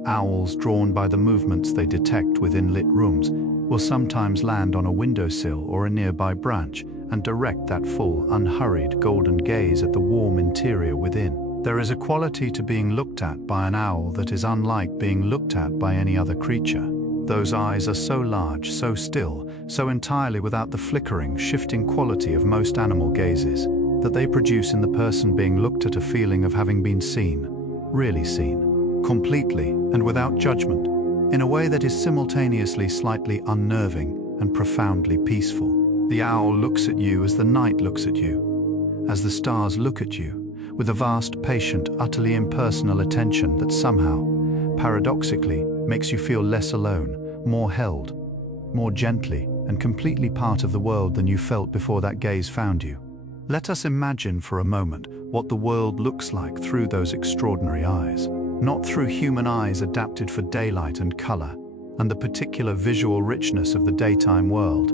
Owls, drawn by the movements they detect within lit rooms, will sometimes land on a windowsill or a nearby branch and direct that full, unhurried, golden gaze at the warm interior within. There is a quality to being looked at by an owl that is unlike being looked at by any other creature. Those eyes are so large, so still, so entirely without the flickering, shifting quality of most animal gazes, that they produce in the person being looked at a feeling of having been seen, really seen, completely and without judgment, in a way that is simultaneously slightly unnerving and profoundly peaceful. The owl looks at you as the night looks at you, as the stars look at you, with a vast, patient, utterly impersonal attention that somehow, paradoxically, makes you feel less alone, more held, more gently and completely part of the world than you felt before that gaze found you. Let us imagine for a moment what the world looks like through those extraordinary eyes. Not through human eyes adapted for daylight and color and the particular visual richness of the daytime world,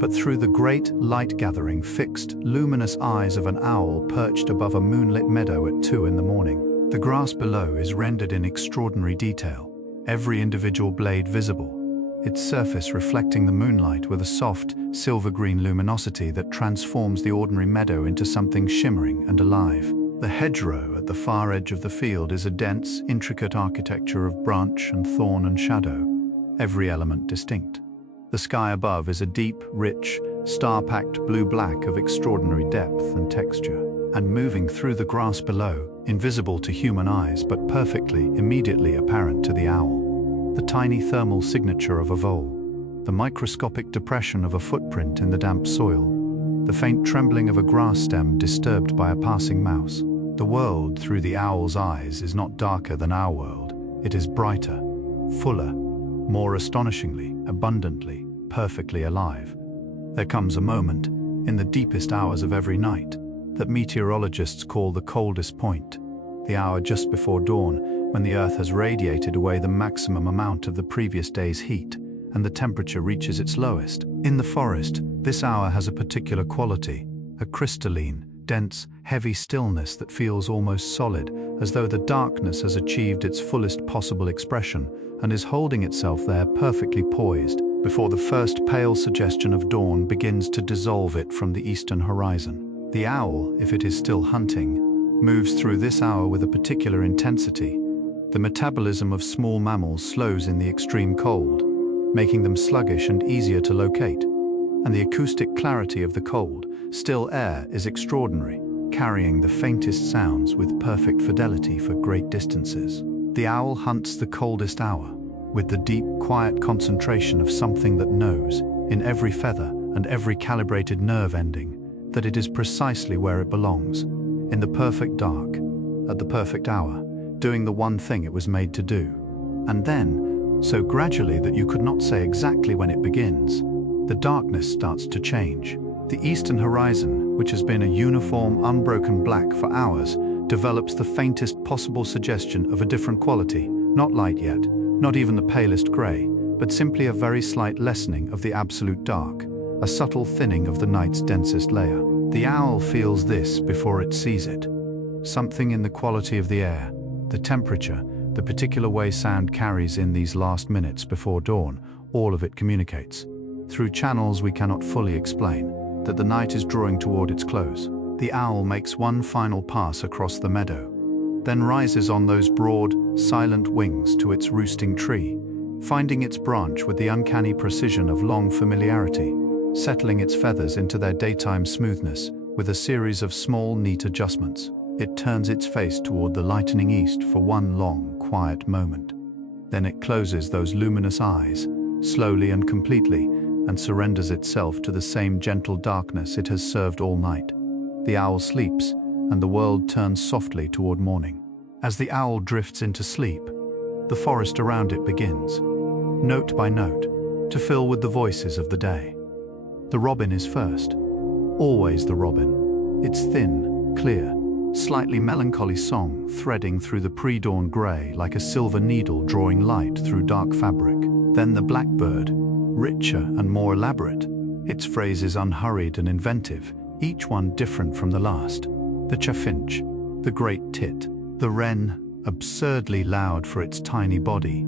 but through the great light-gathering, fixed, luminous eyes of an owl perched above a moonlit meadow at 2 in the morning. The grass below is rendered in extraordinary detail, every individual blade visible, its surface reflecting the moonlight with a soft, silver-green luminosity that transforms the ordinary meadow into something shimmering and alive. The hedgerow at the far edge of the field is a dense, intricate architecture of branch and thorn and shadow, every element distinct. The sky above is a deep, rich, star-packed blue-black of extraordinary depth and texture. And moving through the grass below, invisible to human eyes but perfectly, immediately apparent to the owl, the tiny thermal signature of a vole, the microscopic depression of a footprint in the damp soil, the faint trembling of a grass stem disturbed by a passing mouse. The world through the owl's eyes is not darker than our world. It is brighter, fuller, more astonishingly, abundantly, perfectly alive. There comes a moment, in the deepest hours of every night, that meteorologists call the coldest point, the hour just before dawn, when the Earth has radiated away the maximum amount of the previous day's heat, and the temperature reaches its lowest. In the forest, this hour has a particular quality, a crystalline, dense, heavy stillness that feels almost solid, as though the darkness has achieved its fullest possible expression and is holding itself there perfectly poised, before the first pale suggestion of dawn begins to dissolve it from the eastern horizon. The owl, if it is still hunting, moves through this hour with a particular intensity. The metabolism of small mammals slows in the extreme cold, making them sluggish and easier to locate. And the acoustic clarity of the cold, still air is extraordinary, carrying the faintest sounds with perfect fidelity for great distances. The owl hunts the coldest hour, with the deep, quiet concentration of something that knows, in every feather and every calibrated nerve ending, that it is precisely where it belongs, in the perfect dark, at the perfect hour, doing the one thing it was made to do. And then, so gradually that you could not say exactly when it begins, the darkness starts to change. The eastern horizon, which has been a uniform, unbroken black for hours, develops the faintest possible suggestion of a different quality, not light yet, not even the palest grey, but simply a very slight lessening of the absolute dark, a subtle thinning of the night's densest layer. The owl feels this before it sees it. Something in the quality of the air, the temperature, the particular way sound carries in these last minutes before dawn, all of it communicates, through channels we cannot fully explain, that the night is drawing toward its close. The owl makes one final pass across the meadow, then rises on those broad, silent wings to its roosting tree, finding its branch with the uncanny precision of long familiarity, settling its feathers into their daytime smoothness with a series of small, neat adjustments. It turns its face toward the lightening east for one long, quiet moment. Then it closes those luminous eyes, slowly and completely, and surrenders itself to the same gentle darkness it has served all night. The owl sleeps, and the world turns softly toward morning. As the owl drifts into sleep, the forest around it begins, note by note, to fill with the voices of the day. The robin is first, always the robin, its thin, clear, slightly melancholy song threading through the pre-dawn grey like a silver needle drawing light through dark fabric. Then the blackbird, richer and more elaborate, its phrases unhurried and inventive, each one different from the last. The chaffinch, the great tit, the wren, absurdly loud for its tiny body,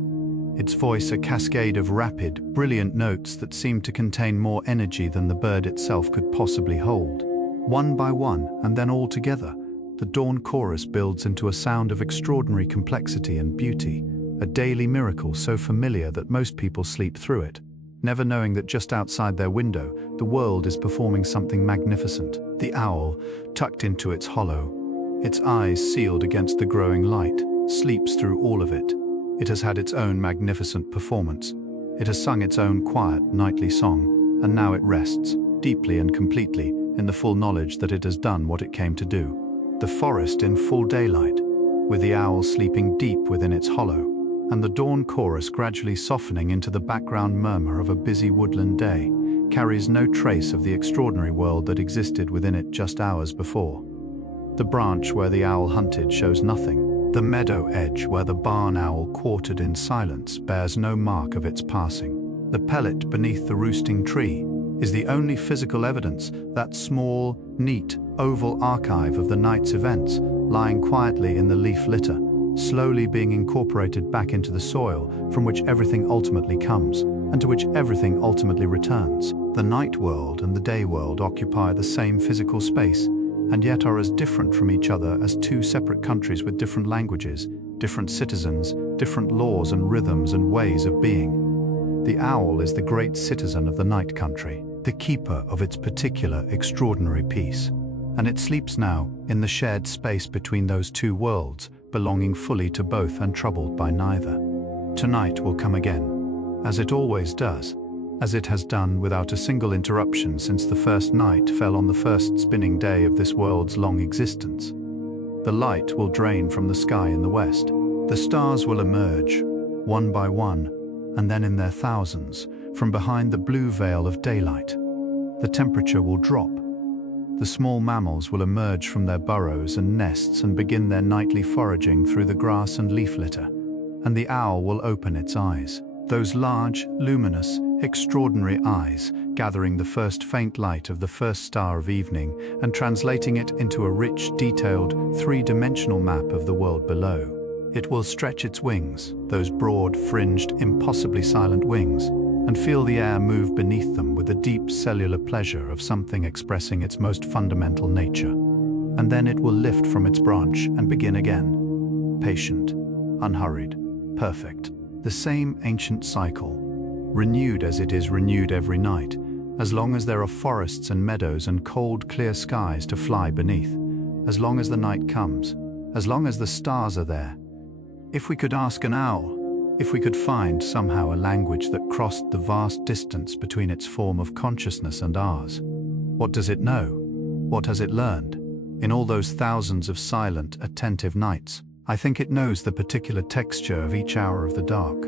its voice a cascade of rapid, brilliant notes that seem to contain more energy than the bird itself could possibly hold. One by one, and then all together, the dawn chorus builds into a sound of extraordinary complexity and beauty, a daily miracle so familiar that most people sleep through it, never knowing that just outside their window, the world is performing something magnificent. The owl, tucked into its hollow, its eyes sealed against the growing light, sleeps through all of it. It has had its own magnificent performance. It has sung its own quiet, nightly song, and now it rests, deeply and completely, in the full knowledge that it has done what it came to do. The forest in full daylight, with the owl sleeping deep within its hollow, and the dawn chorus gradually softening into the background murmur of a busy woodland day, carries no trace of the extraordinary world that existed within it just hours before. The branch where the owl hunted shows nothing. The meadow edge where the barn owl quartered in silence bears no mark of its passing. The pellet beneath the roosting tree is the only physical evidence, that small, neat, oval archive of the night's events, lying quietly in the leaf litter, slowly being incorporated back into the soil from which everything ultimately comes, and to which everything ultimately returns. The night world and the day world occupy the same physical space, and yet are as different from each other as two separate countries with different languages, different citizens, different laws and rhythms and ways of being. The owl is the great citizen of the night country, the keeper of its particular extraordinary peace, and it sleeps now in the shared space between those two worlds, belonging fully to both and troubled by neither. Tonight will come again, as it always does, as it has done without a single interruption since the first night fell on the first spinning day of this world's long existence. The light will drain from the sky in the west. The stars will emerge, one by one, and then in their thousands, from behind the blue veil of daylight. The temperature will drop. The small mammals will emerge from their burrows and nests and begin their nightly foraging through the grass and leaf litter, and the owl will open its eyes. Those large, luminous, extraordinary eyes, gathering the first faint light of the first star of evening and translating it into a rich, detailed, three-dimensional map of the world below. It will stretch its wings, those broad, fringed, impossibly silent wings, and feel the air move beneath them with the deep cellular pleasure of something expressing its most fundamental nature. And then it will lift from its branch and begin again. Patient, unhurried, perfect. The same ancient cycle, renewed as it is renewed every night, as long as there are forests and meadows and cold, clear skies to fly beneath, as long as the night comes, as long as the stars are there. If we could ask an owl, if we could find somehow a language that crossed the vast distance between its form of consciousness and ours, what does it know? What has it learned? In all those thousands of silent, attentive nights, I think it knows the particular texture of each hour of the dark,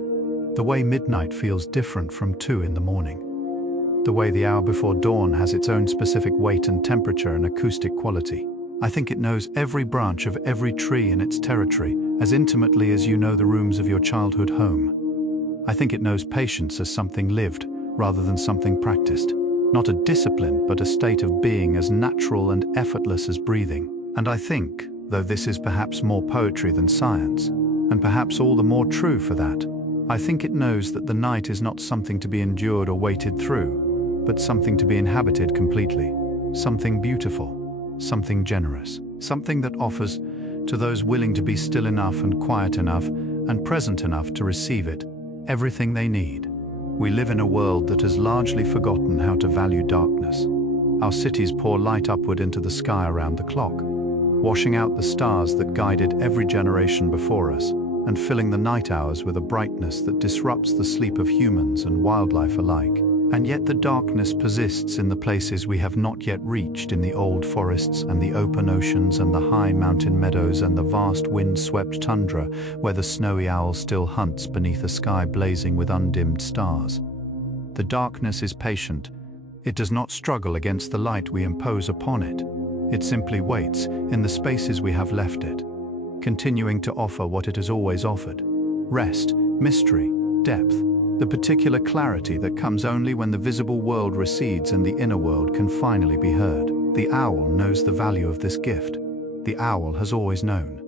the way midnight feels different from 2 in the morning, the way the hour before dawn has its own specific weight and temperature and acoustic quality. I think it knows every branch of every tree in its territory as intimately as you know the rooms of your childhood home. I think it knows patience as something lived rather than something practiced, not a discipline but a state of being as natural and effortless as breathing. And I think, though this is perhaps more poetry than science, and perhaps all the more true for that, I think it knows that the night is not something to be endured or waited through, but something to be inhabited completely, something beautiful, something generous, something that offers, to those willing to be still enough and quiet enough and present enough to receive it, everything they need. We live in a world that has largely forgotten how to value darkness. Our cities pour light upward into the sky around the clock, washing out the stars that guided every generation before us and filling the night hours with a brightness that disrupts the sleep of humans and wildlife alike. And yet the darkness persists in the places we have not yet reached, in the old forests and the open oceans and the high mountain meadows and the vast wind-swept tundra where the snowy owl still hunts beneath a sky blazing with undimmed stars. The darkness is patient. It does not struggle against the light we impose upon it. It simply waits in the spaces we have left it, continuing to offer what it has always offered: rest, mystery, depth, the particular clarity that comes only when the visible world recedes and the inner world can finally be heard. The owl knows the value of this gift. The owl has always known.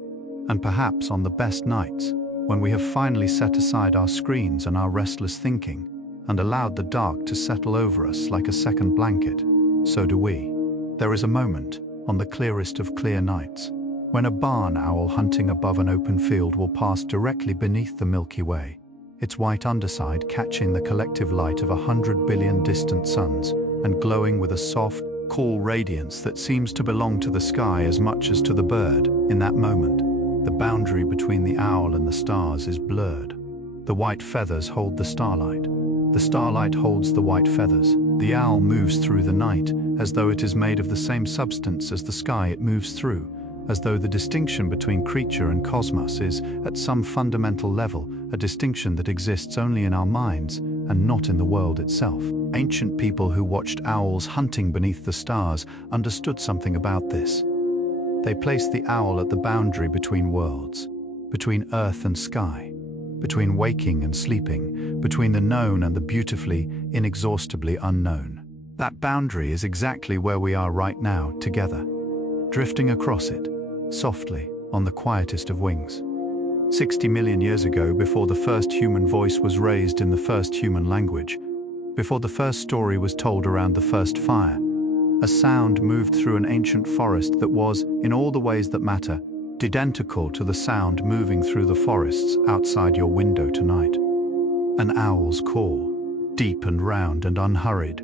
And perhaps on the best nights, when we have finally set aside our screens and our restless thinking, and allowed the dark to settle over us like a second blanket, so do we. There is a moment, on the clearest of clear nights, when a barn owl hunting above an open field will pass directly beneath the Milky Way, its white underside catching the collective light of 100 billion distant suns and glowing with a soft, cool radiance that seems to belong to the sky as much as to the bird. In that moment, the boundary between the owl and the stars is blurred. The white feathers hold the starlight. The starlight holds the white feathers. The owl moves through the night as though it is made of the same substance as the sky it moves through, as though the distinction between creature and cosmos is, at some fundamental level, a distinction that exists only in our minds and not in the world itself. Ancient people who watched owls hunting beneath the stars understood something about this. They placed the owl at the boundary between worlds, between earth and sky, between waking and sleeping, between the known and the beautifully, inexhaustibly unknown. That boundary is exactly where we are right now, together, drifting across it, softly, on the quietest of wings. 60 million years ago, before the first human voice was raised in the first human language, before the first story was told around the first fire, a sound moved through an ancient forest that was, in all the ways that matter, identical to the sound moving through the forests outside your window tonight. An owl's call, deep and round and unhurried,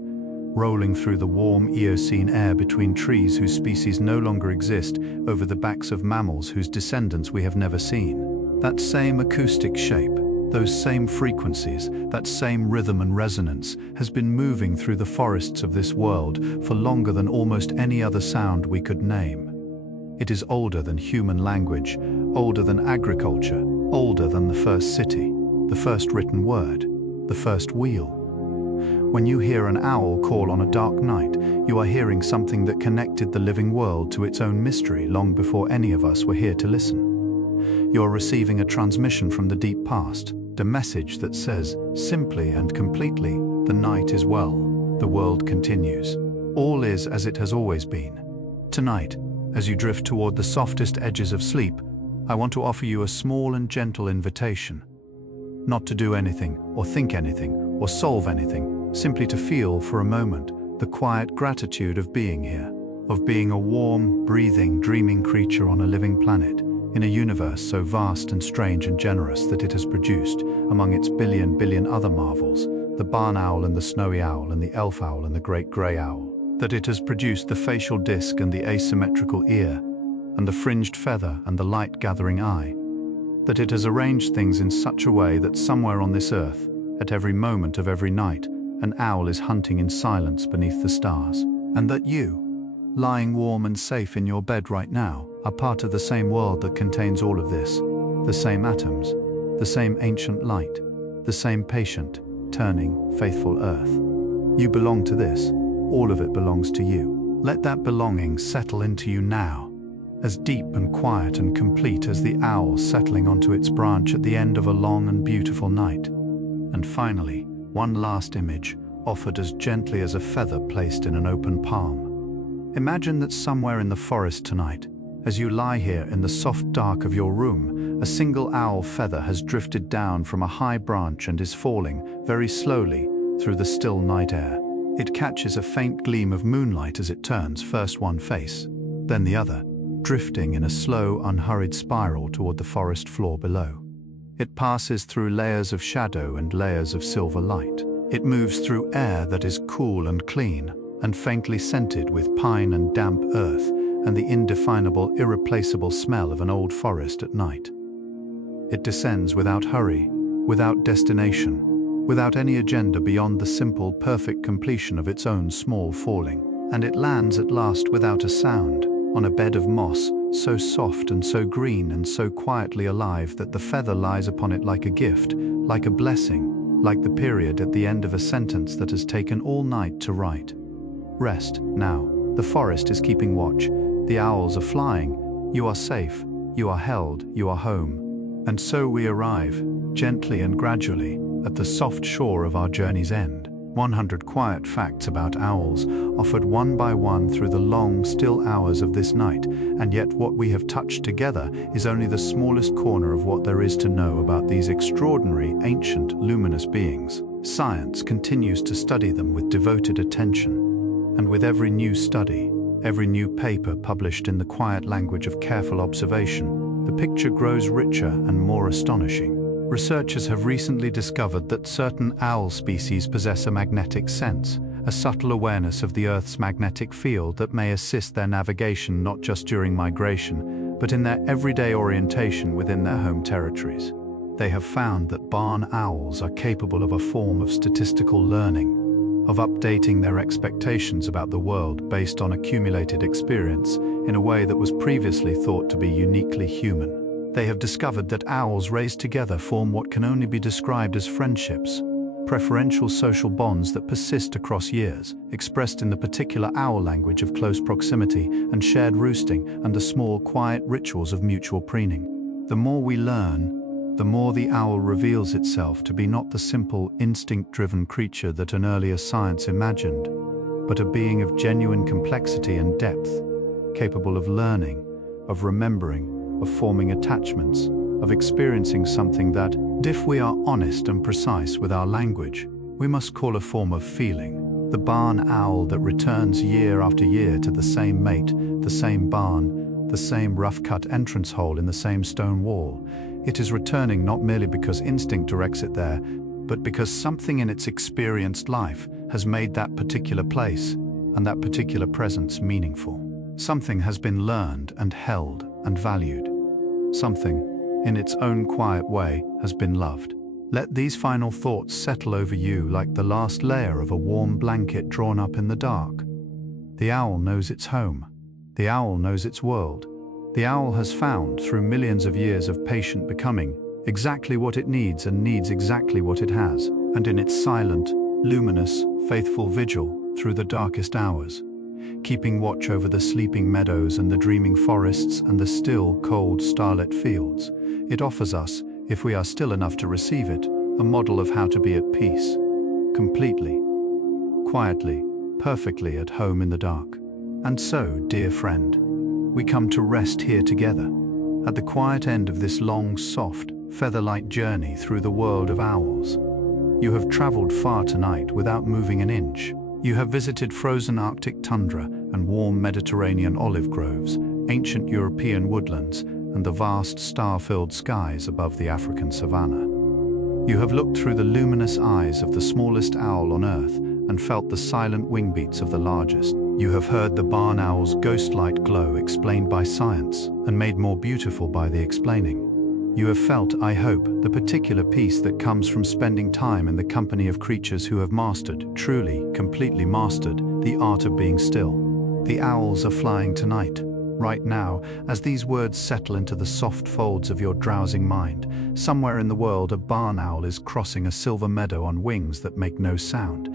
rolling through the warm Eocene air between trees whose species no longer exist, over the backs of mammals whose descendants we have never seen. That same acoustic shape, Those same frequencies, that same rhythm and resonance has been moving through the forests of this world for longer than almost any other sound we could name. It is older than human language, older than agriculture, older than the first city, the first written word, the first wheel. When you hear an owl call on a dark night, you are hearing something that connected the living world to its own mystery long before any of us were here to listen. You are receiving a transmission from the deep past, a message that says, simply and completely, the night is well, the world continues. All is as it has always been. Tonight, as you drift toward the softest edges of sleep, I want to offer you a small and gentle invitation. Not to do anything, or think anything, or solve anything, simply to feel for a moment the quiet gratitude of being here, of being a warm, breathing, dreaming creature on a living planet, in a universe so vast and strange and generous that it has produced, among its billion other marvels, the barn owl and the snowy owl and the elf owl and the great grey owl, that it has produced the facial disc and the asymmetrical ear, and the fringed feather and the light-gathering eye, that it has arranged things in such a way that somewhere on this earth, at every moment of every night, an owl is hunting in silence beneath the stars, and that you, lying warm and safe in your bed right now, are part of the same world that contains all of this, the same atoms, the same ancient light, the same patient, turning, faithful earth. You belong to this. All of it belongs to you. Let that belonging settle into you now, as deep and quiet and complete as the owl settling onto its branch at the end of a long and beautiful night. And finally, one last image, offered as gently as a feather placed in an open palm. Imagine that somewhere in the forest tonight, as you lie here in the soft dark of your room, a single owl feather has drifted down from a high branch and is falling, very slowly, through the still night air. It catches a faint gleam of moonlight as it turns, first one face, then the other, drifting in a slow, unhurried spiral toward the forest floor below. It passes through layers of shadow and layers of silver light. It moves through air that is cool and clean, and faintly scented with pine and damp earth and the indefinable, irreplaceable smell of an old forest at night. It descends without hurry, without destination, without any agenda beyond the simple, perfect completion of its own small falling. And it lands at last without a sound, on a bed of moss, so soft and so green and so quietly alive that the feather lies upon it like a gift, like a blessing, like the period at the end of a sentence that has taken all night to write. Rest, now. The forest is keeping watch. The owls are flying. You are safe. You are held. You are home. And so we arrive, gently and gradually, at the soft shore of our journey's end. 100 quiet facts about owls, offered one by one through the long, still hours of this night, and yet what we have touched together is only the smallest corner of what there is to know about these extraordinary, ancient, luminous beings. Science continues to study them with devoted attention. And with every new study, every new paper published in the quiet language of careful observation, the picture grows richer and more astonishing. Researchers have recently discovered that certain owl species possess a magnetic sense, a subtle awareness of the Earth's magnetic field that may assist their navigation not just during migration, but in their everyday orientation within their home territories. They have found that barn owls are capable of a form of statistical learning, of updating their expectations about the world based on accumulated experience in a way that was previously thought to be uniquely human. They have discovered that owls raised together form what can only be described as friendships, preferential social bonds that persist across years, expressed in the particular owl language of close proximity and shared roosting and the small, quiet rituals of mutual preening. The more we learn, the more the owl reveals itself to be not the simple, instinct-driven creature that an earlier science imagined, but a being of genuine complexity and depth, capable of learning, of remembering, of forming attachments, of experiencing something that, if we are honest and precise with our language, we must call a form of feeling. The barn owl that returns year after year to the same mate, the same barn, the same rough-cut entrance hole in the same stone wall. It is returning not merely because instinct directs it there, but because something in its experienced life has made that particular place and that particular presence meaningful. Something has been learned and held and valued. Something, in its own quiet way, has been loved. Let these final thoughts settle over you like the last layer of a warm blanket drawn up in the dark. The owl knows its home. The owl knows its world. The owl has found, through millions of years of patient becoming, exactly what it needs and needs exactly what it has, and in its silent, luminous, faithful vigil through the darkest hours, keeping watch over the sleeping meadows and the dreaming forests and the still, cold, starlit fields, it offers us, if we are still enough to receive it, a model of how to be at peace, completely, quietly, perfectly at home in the dark. And so, dear friend, we come to rest here together, at the quiet end of this long, soft, feather-light journey through the world of owls. You have traveled far tonight without moving an inch. You have visited frozen Arctic tundra and warm Mediterranean olive groves, ancient European woodlands, and the vast star-filled skies above the African savanna. You have looked through the luminous eyes of the smallest owl on Earth and felt the silent wing beats of the largest. You have heard the barn owl's ghost-light glow explained by science and made more beautiful by the explaining. You have felt, I hope, the particular peace that comes from spending time in the company of creatures who have mastered, truly, completely mastered, the art of being still. The owls are flying tonight, right now, as these words settle into the soft folds of your drowsing mind. Somewhere in the world, a barn owl is crossing a silver meadow on wings that make no sound.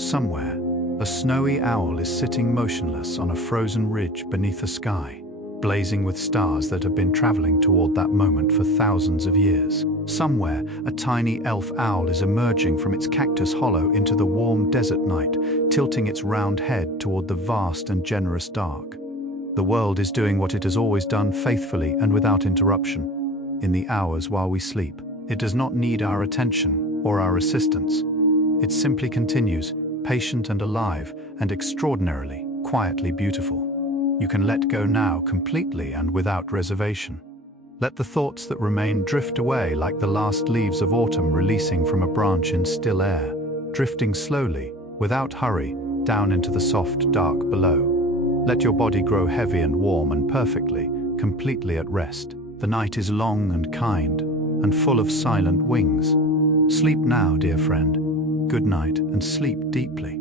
Somewhere, a snowy owl is sitting motionless on a frozen ridge beneath the sky, blazing with stars that have been traveling toward that moment for thousands of years. Somewhere, a tiny elf owl is emerging from its cactus hollow into the warm desert night, tilting its round head toward the vast and generous dark. The world is doing what it has always done, faithfully and without interruption. In the hours while we sleep, it does not need our attention or our assistance. It simply continues, patient and alive, and extraordinarily, quietly beautiful. You can let go now completely and without reservation. Let the thoughts that remain drift away like the last leaves of autumn releasing from a branch in still air, drifting slowly, without hurry, down into the soft dark below. Let your body grow heavy and warm and perfectly, completely at rest. The night is long and kind, and full of silent wings. Sleep now, dear friend. Good night, and sleep deeply.